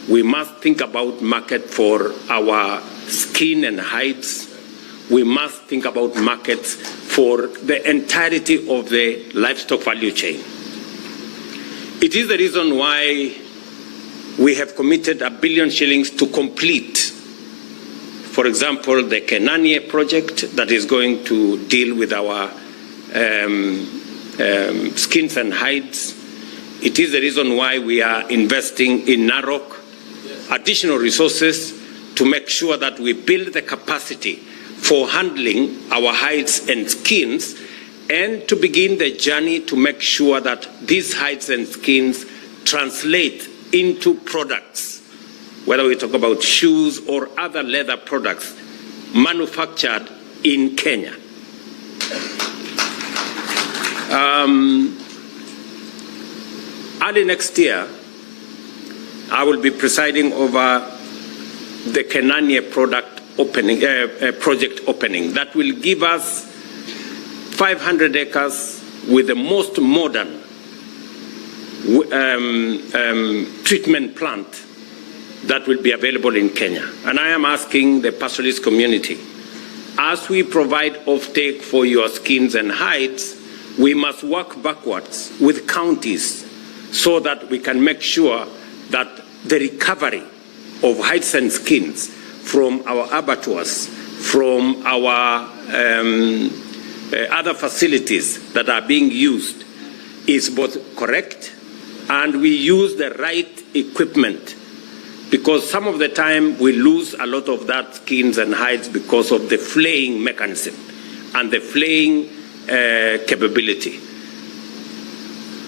We must think about market for our skin and hides. We must think about markets for the entirety of the livestock value chain. It is the reason why we have committed R1 billion shillings to complete, for example, the Kenania project that is going to deal with our skins and hides. It is the reason why we are investing in Narok, additional resources to make sure that we build the capacity for handling our hides and skins, and to begin the journey to make sure that these hides and skins translate into products, whether we talk about shoes or other leather products manufactured in Kenya. Early next year, I will be presiding over the Kenania project opening that will give us 500 acres with the most modern treatment plant that will be available in Kenya. And I am asking the pastoralist community, as we provide offtake for your skins and hides, we must work backwards with counties so that we can make sure that the recovery of hides and skins from our abattoirs, from our other facilities that are being used is both correct and we use the right equipment, because some of the time we lose a lot of that skins and hides because of the flaying mechanism and the flaying capability.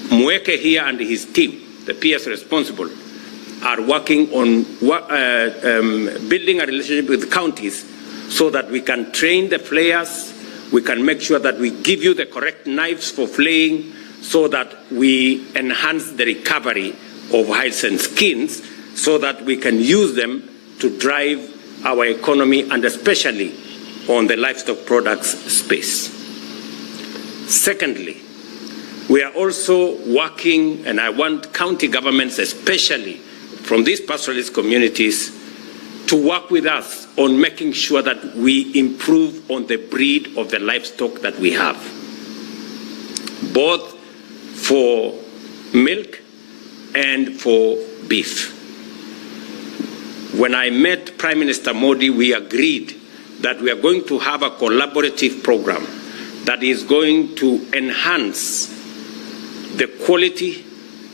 Mweke here and his team, the PS responsible, are working on building a relationship with counties so that we can train the flayers, we can make sure that we give you the correct knives for flaying so that we enhance the recovery of hides and skins so that we can use them to drive our economy and especially on the livestock products space. Secondly, we are also working, and I want county governments, especially from these pastoralist communities, to work with us on making sure that we improve on the breed of the livestock that we have, both for milk and for beef. When I met Prime Minister Modi, we agreed that we are going to have a collaborative program that is going to enhance the quality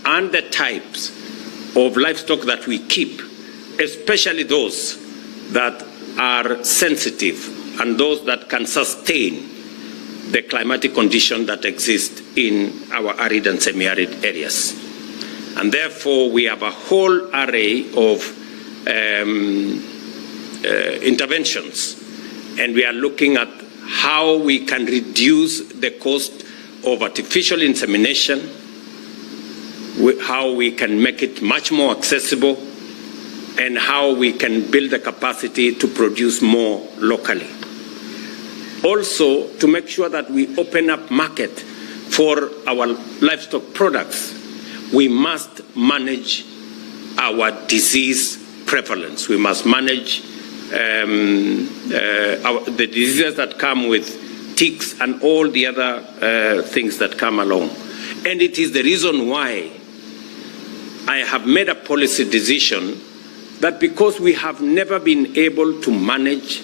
and the types of livestock that we keep, especially those that are sensitive and those that can sustain the climatic condition that exists in our arid and semi-arid areas. And therefore, we have a whole array of interventions, and we are looking at how we can reduce the cost of artificial insemination, how we can make it much more accessible, and how we can build the capacity to produce more locally. Also, to make sure that we open up market for our livestock products, we must manage our disease prevalence. We must manage the diseases that come with ticks and all the other things that come along. And it is the reason why I have made a policy decision that because we have never been able to manage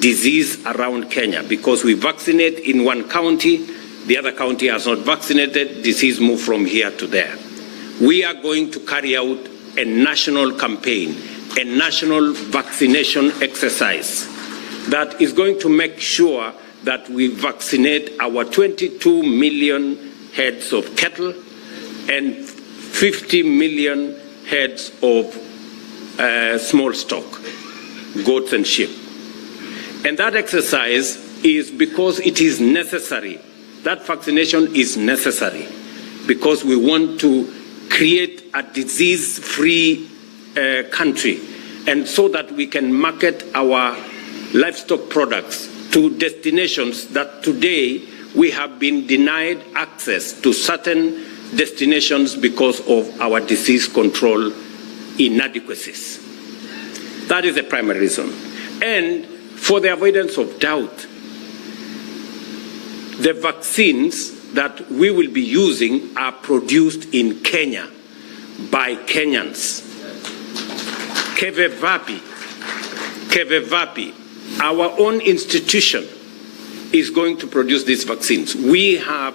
disease around Kenya, because we vaccinate in one county, the other county has not vaccinated, disease move from here to there. We are going to carry out a national campaign, a national vaccination exercise that is going to make sure that we vaccinate our 22 million heads of cattle and 50 million heads of small stock, goats and sheep. And that exercise is because it is necessary. That vaccination is necessary because we want to create a disease-free country, and so that we can market our livestock products to destinations that today we have been denied access to certain destinations because of our disease control inadequacies. That is the primary reason. And for the avoidance of doubt, the vaccines that we will be using are produced in Kenya by Kenyans. Kevevapi, our own institution, is going to produce these vaccines. We have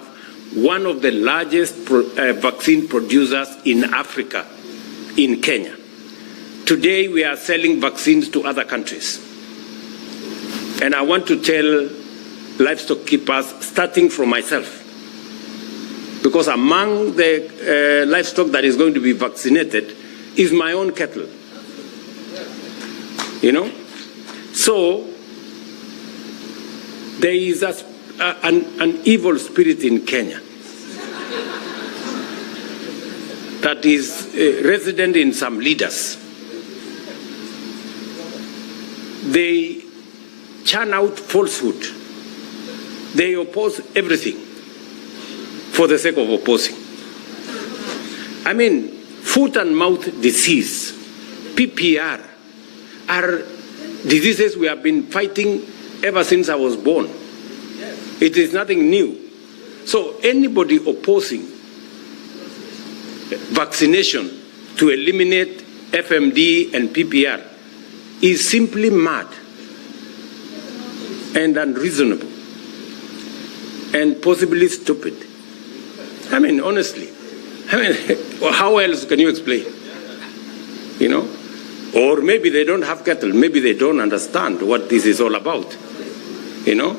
one of the largest vaccine producers in Africa, in Kenya. Today we are selling vaccines to other countries. And I want to tell livestock keepers, starting from myself, because among the livestock that is going to be vaccinated is my own cattle. You know? So there is an evil spirit in Kenya that is resident in some leaders. They churn out falsehood. They oppose everything for the sake of opposing. I mean, foot and mouth disease, PPR, are diseases we have been fighting ever since I was born. It is nothing new. So anybody opposing vaccination to eliminate FMD and PPR is simply mad and unreasonable and possibly stupid. I mean, honestly. I mean, how else can you explain? You know? Or maybe they don't have cattle. Maybe they don't understand what this is all about. You know?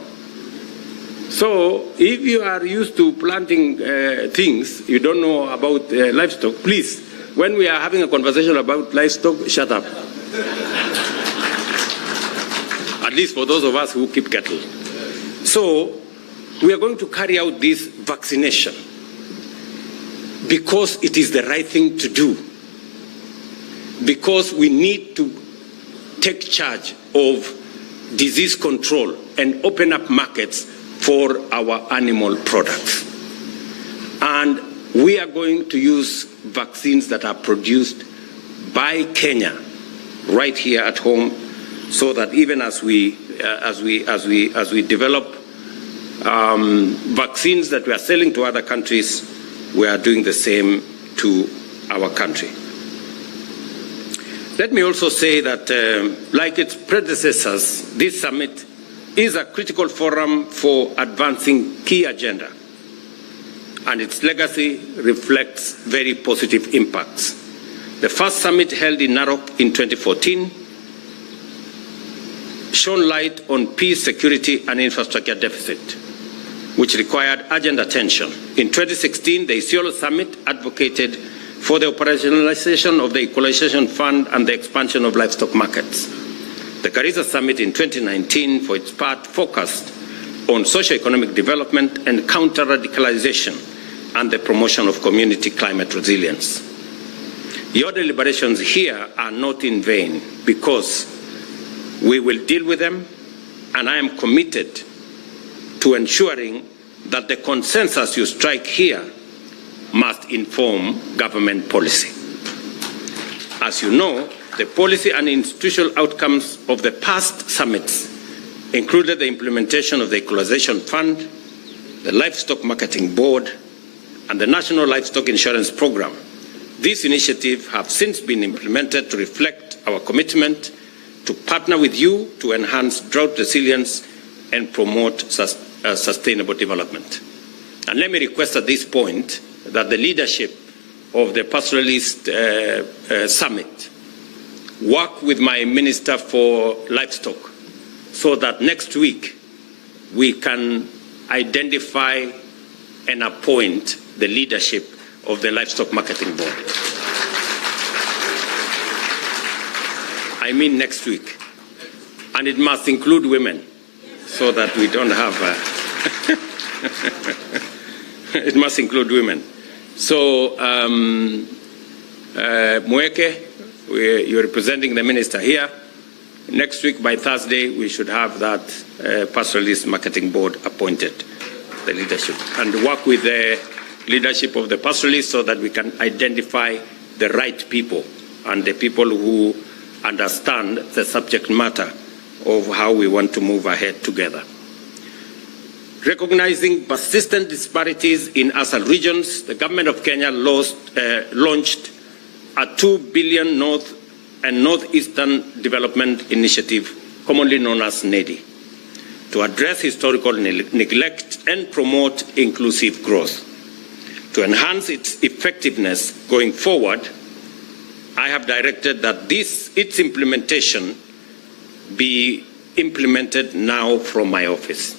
So, if you are used to planting things, you don't know about livestock, please, when we are having a conversation about livestock, shut up. At least for those of us who keep cattle. So, we are going to carry out this vaccination because it is the right thing to do. Because we need to take charge of disease control and open up markets for our animal products. And we are going to use vaccines that are produced by Kenya right here at home, so that even as we develop vaccines that we are selling to other countries, we are doing the same to our country. Let me also say that, like its predecessors, this summit is a critical forum for advancing key agenda, and its legacy reflects very positive impacts. The first summit held in Narok in 2014 shone light on peace, security, and infrastructure deficit, which required urgent attention. In 2016, the Isiolo Summit advocated for the operationalization of the Equalization Fund and the expansion of livestock markets. The Garissa Summit in 2019, for its part, focused on socio-economic development and counter-radicalization and the promotion of community climate resilience. Your deliberations here are not in vain, because we will deal with them, and I am committed to ensuring that the consensus you strike here must inform government policy. As you know, the policy and institutional outcomes of the past summits included the implementation of the Equalization Fund, the Livestock Marketing Board, and the National Livestock Insurance Program. These initiatives have since been implemented to reflect our commitment to partner with you to enhance drought resilience and promote sustainable development. And let me request at this point that the leadership of the Pastoralist Summit work with my Minister for Livestock so that next week we can identify and appoint the leadership of the Livestock Marketing Board. I mean next week. And it must include women so that we don't have... it must include women. So, Mweke, you're representing the minister here. Next week, by Thursday, we should have that Pastoralist Marketing Board appointed, the leadership, and work with the leadership of the pastoralists so that we can identify the right people and the people who understand the subject matter of how we want to move ahead together. Recognizing persistent disparities in ASAL regions, the government of Kenya launched a 2 billion North and Northeastern Development Initiative, commonly known as NEDI, to address historical neglect and promote inclusive growth. To enhance its effectiveness going forward, I have directed that its implementation be implemented now from my office.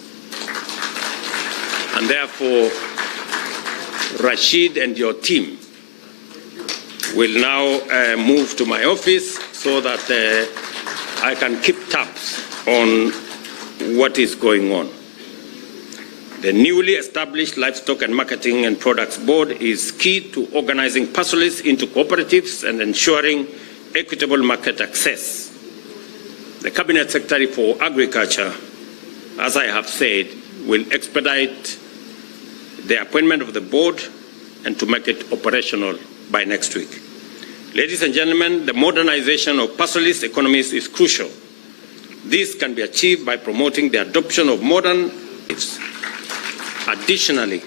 And therefore, Rashid and your team will now move to my office so that I can keep tabs on what is going on. The newly established Livestock and Marketing and Products Board is key to organizing pastoralists into cooperatives and ensuring equitable market access. The Cabinet Secretary for Agriculture, as I have said, will expedite the appointment of the board and to make it operational by next week. Ladies and gentlemen, the modernization of pastoralist economies is crucial. This can be achieved by promoting the adoption of modern lives. Additionally,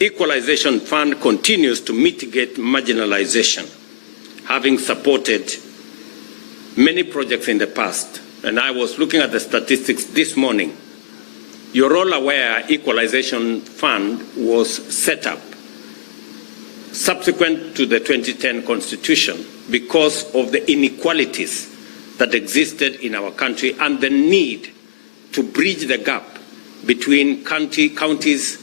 Equalization Fund continues to mitigate marginalization, having supported many projects in the past. And I was looking at the statistics this morning. You're all aware Equalization Fund was set up subsequent to the 2010 Constitution because of the inequalities that existed in our country and the need to bridge the gap between counties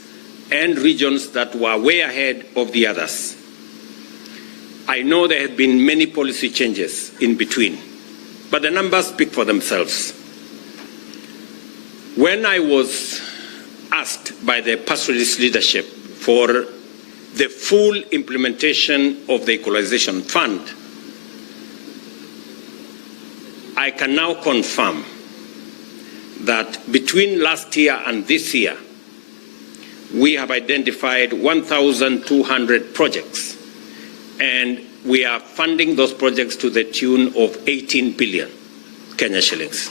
and regions that were way ahead of the others. I know there have been many policy changes in between, but the numbers speak for themselves. When I was asked by the pastoralist leadership for the full implementation of the Equalization Fund, I can now confirm that between last year and this year, we have identified 1,200 projects, and we are funding those projects to the tune of 18 billion Kenya shillings.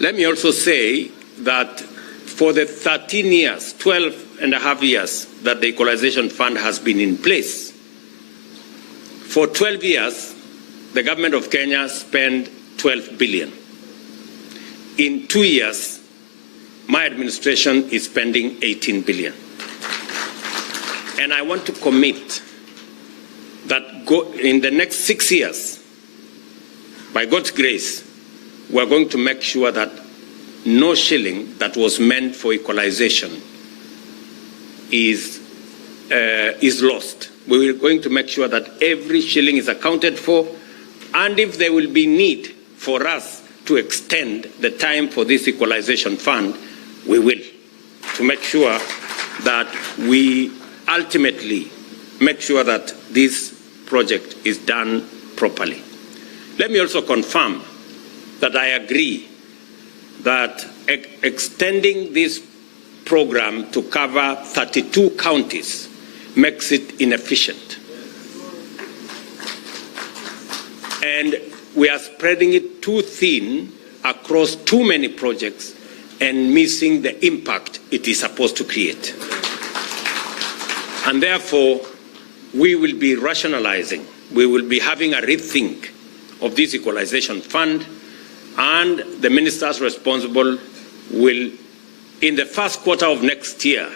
Let me also say that for the 13 years, 12 and a half years that the Equalization Fund has been in place, for 12 years, the government of Kenya spent 12 billion. In 2 years, my administration is spending 18 billion. And I want to commit that in the next 6 years, by God's grace, we're going to make sure that no shilling that was meant for equalization is lost. We are going to make sure that every shilling is accounted for, and if there will be need for us to extend the time for this equalization fund, we will, to make sure that we ultimately make sure that this project is done properly. Let me also confirm that I agree that extending this program to cover 32 counties makes it inefficient. And we are spreading it too thin across too many projects and missing the impact it is supposed to create. And therefore, we will be rationalizing, we will be having a rethink of this equalization fund, and the ministers responsible will, in the first quarter of next year,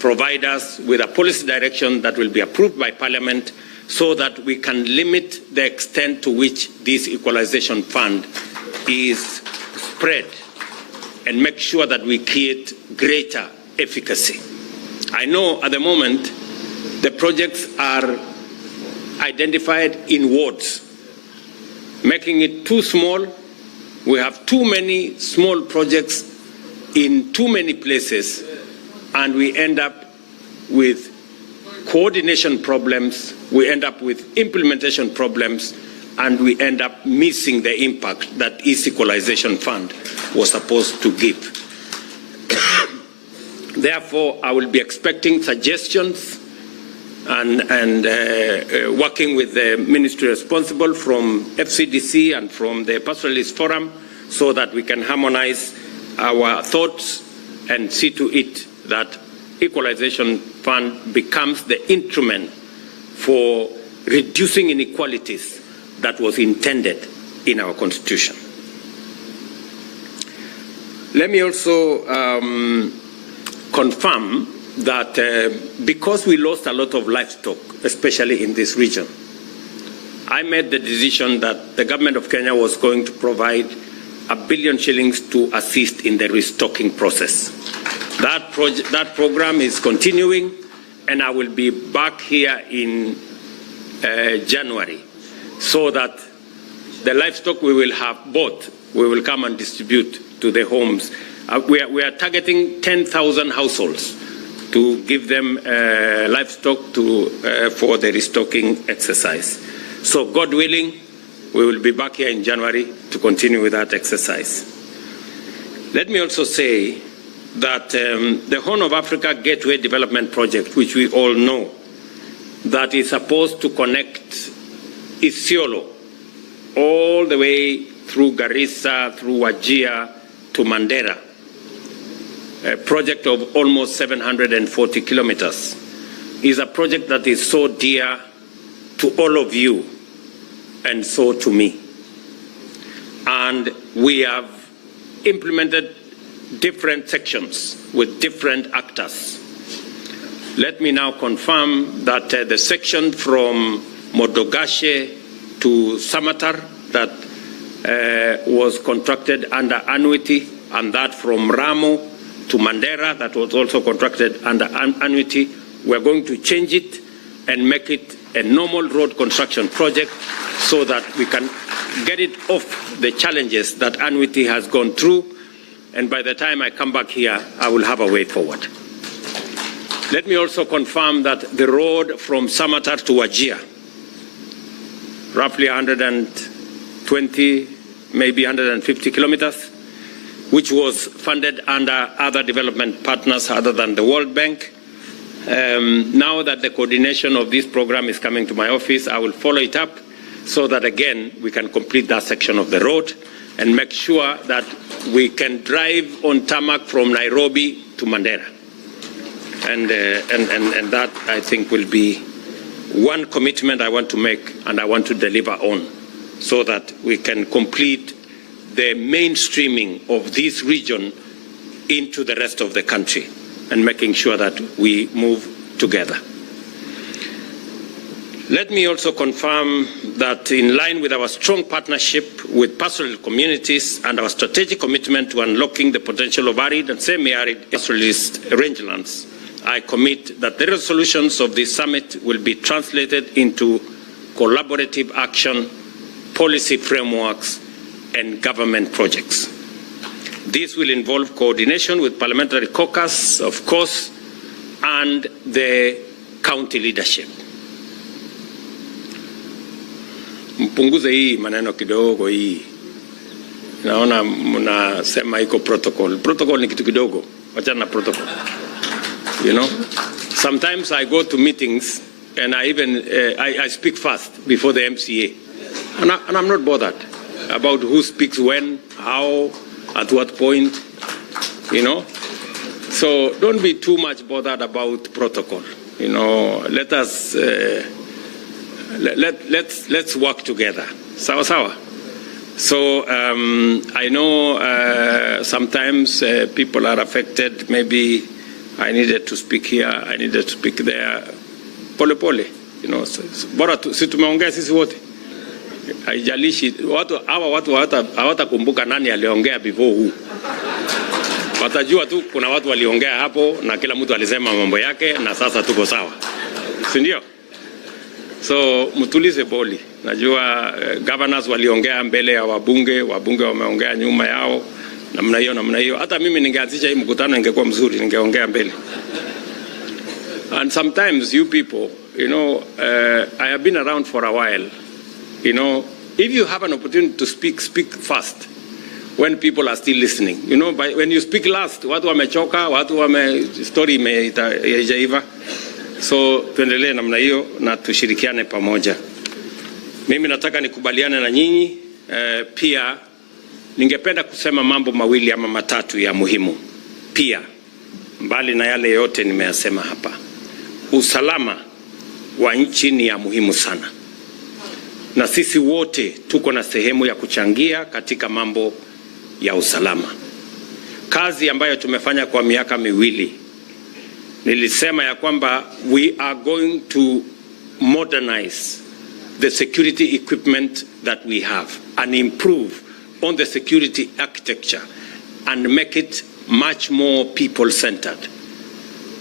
provide us with a policy direction that will be approved by Parliament so that we can limit the extent to which this equalization fund is spread and make sure that we create greater efficacy. I know at the moment the projects are identified in wards, making it too small. We have too many small projects in too many places, and we end up with coordination problems, we end up with implementation problems, and we end up missing the impact that this equalization fund was supposed to give. Therefore, I will be expecting suggestions and working with the ministry responsible from FCDC and from the Pastoralist Forum so that we can harmonize our thoughts and see to it that equalization fund becomes the instrument for reducing inequalities that was intended in our constitution. Let me also confirm that because we lost a lot of livestock, especially in this region, I made the decision that the government of Kenya was going to provide 1 billion shillings to assist in the restocking process. That program is continuing, and I will be back here in January so that the livestock we will have bought, we will come and distribute to the homes. We are targeting 10,000 households to give them livestock for the restocking exercise. So God willing, we will be back here in January to continue with that exercise. Let me also say that the Horn of Africa Gateway Development Project, which we all know, that is supposed to connect Isiolo all the way through Garissa, through Wajir to Mandera, a project of almost 740 kilometers, is a project that is so dear to all of you and so to me. And we have implemented different sections with different actors. Let me now confirm that the section from Modogashe to Samatar that was contracted under annuity, and that from Ramo to Mandera that was also contracted under annuity, we're going to change it and make it a normal road construction project so that we can get it off the challenges that annuity has gone through. And by the time I come back here, I will have a way forward. Let me also confirm that the road from Samatar to Wajir, roughly 120, maybe 150 kilometers, which was funded under other development partners other than the World Bank. Now that the coordination of this program is coming to my office, I will follow it up so that again we can complete that section of the road and make sure that we can drive on tarmac from Nairobi to Mandera. And that, I think, will be one commitment I want to make and I want to deliver on so that we can complete the mainstreaming of this region into the rest of the country and making sure that we move together. Let me also confirm that in line with our strong partnership with pastoral communities and our strategic commitment to unlocking the potential of arid and semi-arid pastoralist rangelands, I commit that the resolutions of this summit will be translated into collaborative action, policy frameworks, and government projects. This will involve coordination with parliamentary caucus, of course, and the county leadership. Mpunguze hii maneno kidogo hii. Naona mnasema iko protocol. Protocol ni kitu kidogo. Wachana na protocol. You know, sometimes I go to meetings and I even I speak fast before the MCA. And I'm not bothered about who speaks when, how, at what point, you know. So don't be too much bothered about protocol. You know, let us let's work together. Sawa sawa. So I know sometimes people are affected. Maybe I needed to speak here, I needed to speak there. Pole pole, you know. Bora si tumeongea sisi wote. Haijalishi hawa watu hawatakumbuka nani aliongea before who. Watajua tu kuna watu waliongea hapo na kila mtu alisema mambo yake na sasa tuko sawa. Si ndio? So mtulize boli. Najua governors waliongea mbele ya wabunge wameongea nyuma yao namna hiyo. Hata mimi ningeanzisha hii mkutano ingekuwa mzuri, ningeongea mbele. And sometimes you people, you know, I have been around for a while. You know, if you have an opportunity to speak, speak fast when people are still listening. You know, when you speak last, watu wamechoka, story haijaiva. So tuendelee namna hiyo na tushirikiane pamoja. Mimi nataka nikubaliane na nyinyi. Pia ningependa kusema mambo mawili ama matatu ya muhimu. Pia mbali na yale yote nimeyasema hapa, usalama wa nchi ni ya muhimu sana, na sisi wote tuko na sehemu ya kuchangia katika mambo ya usalama. Kazi ambayo tumefanya kwa miaka miwili, nilisema ya kwamba we are going to modernize the security equipment that we have and improve on the security architecture and make it much more people-centered.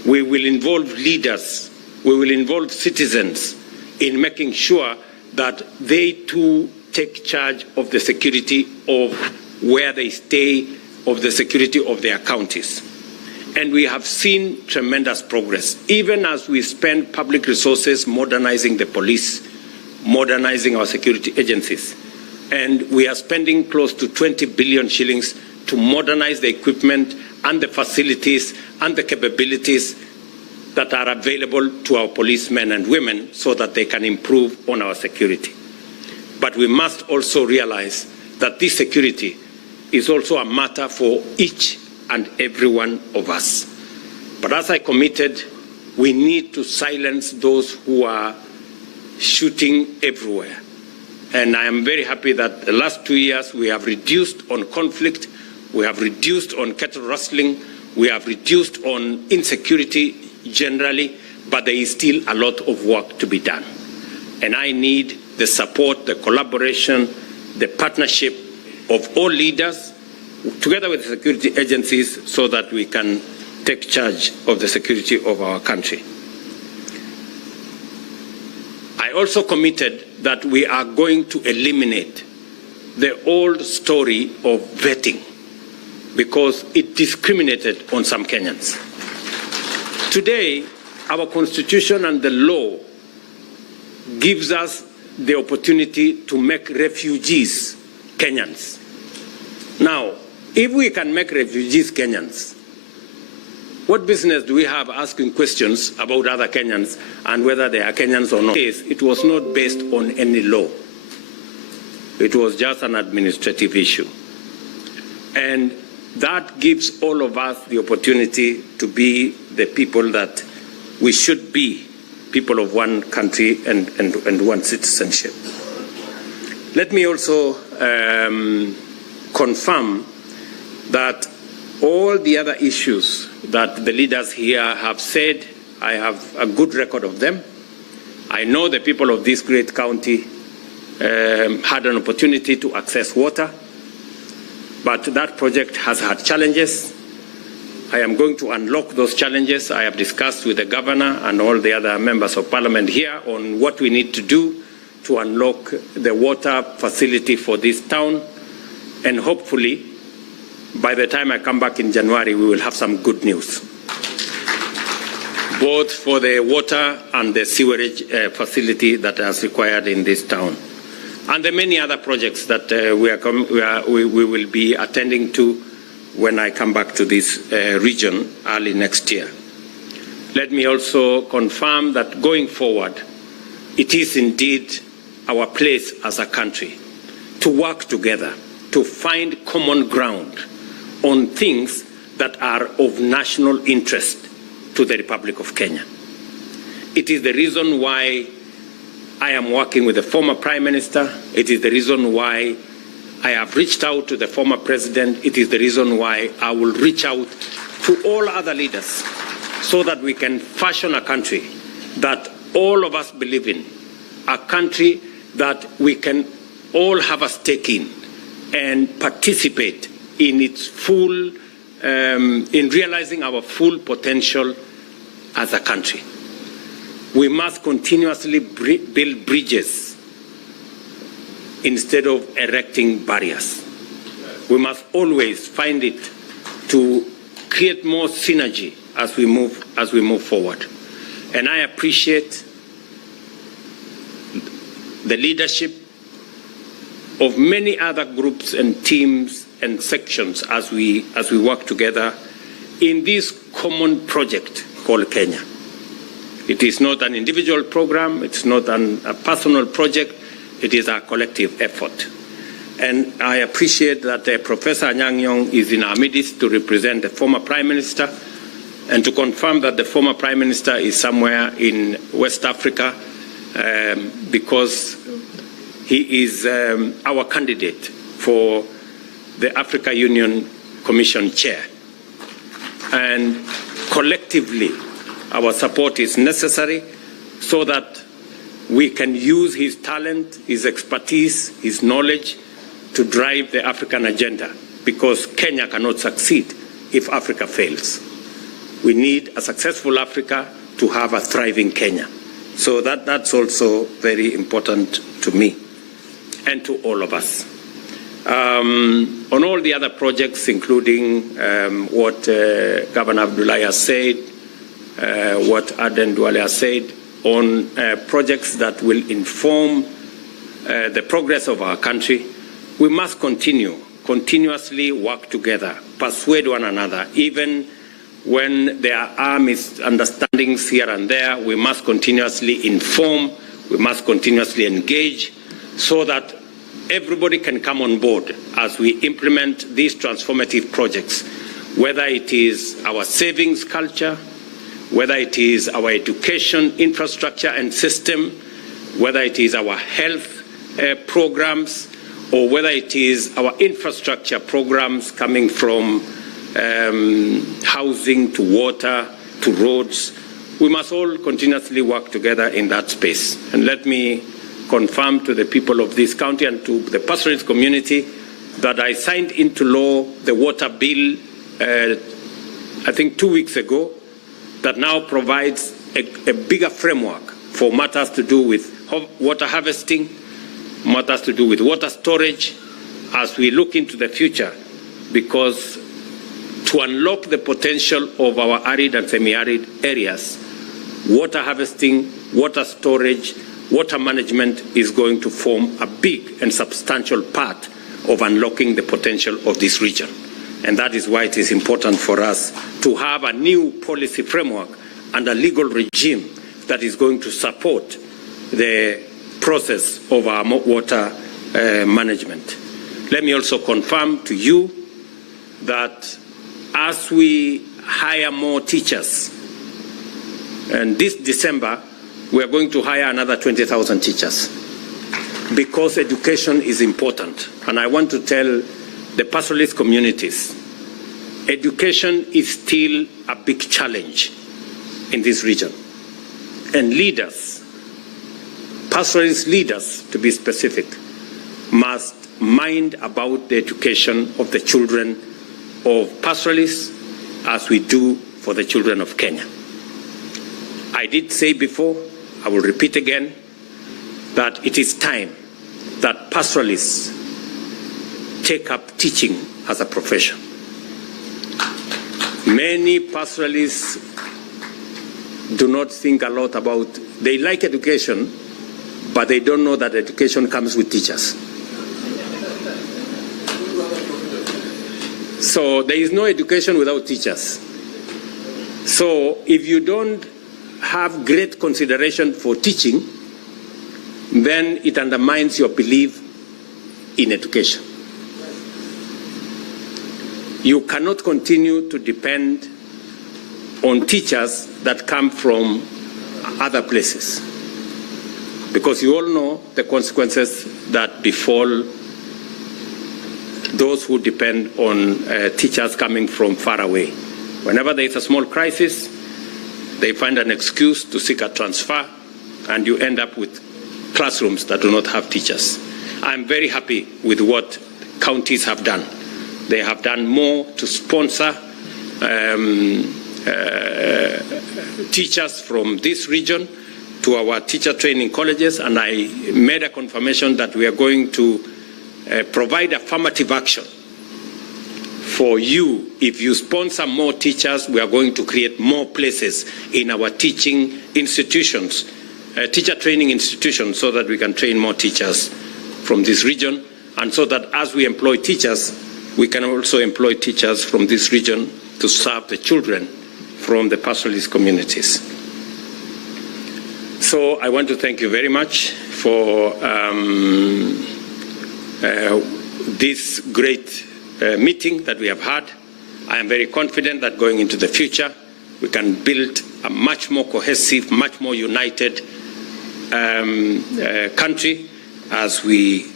We will involve leaders, we will involve citizens in making sure that they too take charge of the security of where they stay, of the security of their counties. And we have seen tremendous progress, even as we spend public resources modernizing the police, modernizing our security agencies. And we are spending close to 20 billion shillings to modernize the equipment and the facilities and the capabilities that are available to our policemen and women so that they can improve on our security. But we must also realize that this security is also a matter for each and every one of us. But as I committed, we need to silence those who are shooting everywhere. And I am very happy that the last 2 years we have reduced on conflict, we have reduced on cattle rustling, we have reduced on insecurity generally, but there is still a lot of work to be done. And I need the support, the collaboration, the partnership of all leaders, together with the security agencies, so that we can take charge of the security of our country. I also committed that we are going to eliminate the old story of vetting because it discriminated on some Kenyans. Today, our constitution and the law gives us the opportunity to make refugees Kenyans. Now, if we can make refugees Kenyans, what business do we have asking questions about other Kenyans and whether they are Kenyans or not? It was not based on any law. It was just an administrative issue. And that gives all of us the opportunity to be the people that we should be, people of one country and one citizenship. Let me also confirm that all the other issues that the leaders here have said, I have a good record of them. I know the people of this great county had an opportunity to access water, but that project has had challenges. I am going to unlock those challenges. I have discussed with the governor and all the other members of parliament here on what we need to do to unlock the water facility for this town. And hopefully, by the time I come back in January, we will have some good news, both for the water and the sewerage facility that is required in this town, and the many other projects that we will be attending to when I come back to this region early next year. Let me also confirm that going forward, it is indeed our place as a country, to work together, to find common ground on things that are of national interest to the Republic of Kenya. It is the reason why I am working with the former Prime Minister. It is the reason why I have reached out to the former President. It is the reason why I will reach out to all other leaders so that we can fashion a country that all of us believe in, a country that we can all have a stake in and participate in its full, in realizing our full potential as a country. We must continuously build bridges instead of erecting barriers. We must always find it to create more synergy as we move forward. And I appreciate the leadership of many other groups and teams and sections as we work together in this common project called Kenya. It is not an individual program, it's not a personal project, it is a collective effort. And I appreciate that Professor Anyang' Nyong'o is in our midst to represent the former Prime Minister and to confirm that the former Prime Minister is somewhere in West Africa because he is our candidate for the Africa Union Commission Chair. And collectively, our support is necessary so that we can use his talent, his expertise, his knowledge to drive the African agenda, because Kenya cannot succeed if Africa fails. We need a successful Africa to have a thriving Kenya. So that's also very important to me and to all of us. On all the other projects, including what Governor Abdullahi has said, what Aden Duale has said, on projects that will inform the progress of our country, we must continuously work together, persuade one another, even when there are misunderstandings here and there. We must continuously inform, we must continuously engage so that everybody can come on board as we implement these transformative projects, whether it is our savings culture, whether it is our education infrastructure and system, whether it is our health programs, or whether it is our infrastructure programs coming from housing to water to roads. We must all continuously work together in that space. And let me confirm to the people of this county and to the pastoralist community that I signed into law the water bill, I think 2 weeks ago, that now provides a bigger framework for matters to do with water harvesting, matters to do with water storage as we look into the future, because to unlock the potential of our arid and semi-arid areas, water harvesting, water storage, water management is going to form a big and substantial part of unlocking the potential of this region. And that is why it is important for us to have a new policy framework and a legal regime that is going to support the process of our water management. Let me also confirm to you that as we hire more teachers, and this December we are going to hire another 20,000 teachers, because education is important. And I want to tell the pastoralist communities, education is still a big challenge in this region. And leaders, pastoralist leaders to be specific, must mind about the education of the children of pastoralists as we do for the children of Kenya. I did say before, I will repeat again, that it is time that pastoralists take up teaching as a profession. Many pastoralists do not think a lot about, they like education, but they don't know that education comes with teachers. So there is no education without teachers. So if you don't have great consideration for teaching, then it undermines your belief in education. You cannot continue to depend on teachers that come from other places, because you all know the consequences that befall those who depend on teachers coming from far away. Whenever there is a small crisis, they find an excuse to seek a transfer, and you end up with classrooms that do not have teachers. I'm very happy with what counties have done. They have done more to sponsor teachers from this region to our teacher training colleges, and I made a confirmation that we are going to provide affirmative action for you. If you sponsor more teachers, we are going to create more places in our teaching institutions, teacher training institutions, so that we can train more teachers from this region, and so that as we employ teachers, we can also employ teachers from this region to serve the children from the pastoralist communities. So I want to thank you very much for this great meeting that we have had. I am very confident that going into the future, we can build a much more cohesive, much more united country as we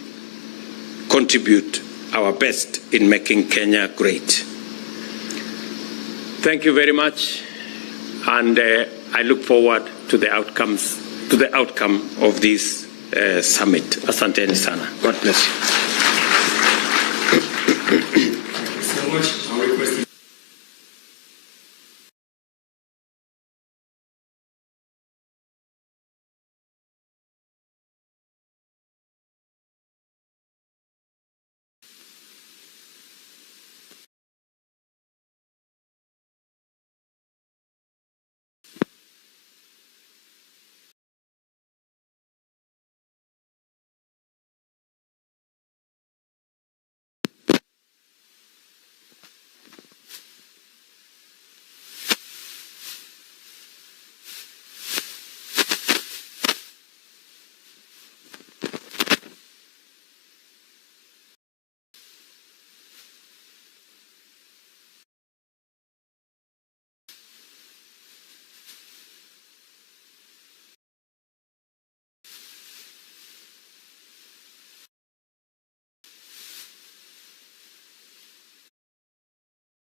contribute our best in making Kenya great. Thank you very much, and I look forward to the outcome of this summit. Asanteni sana. God bless you. So much.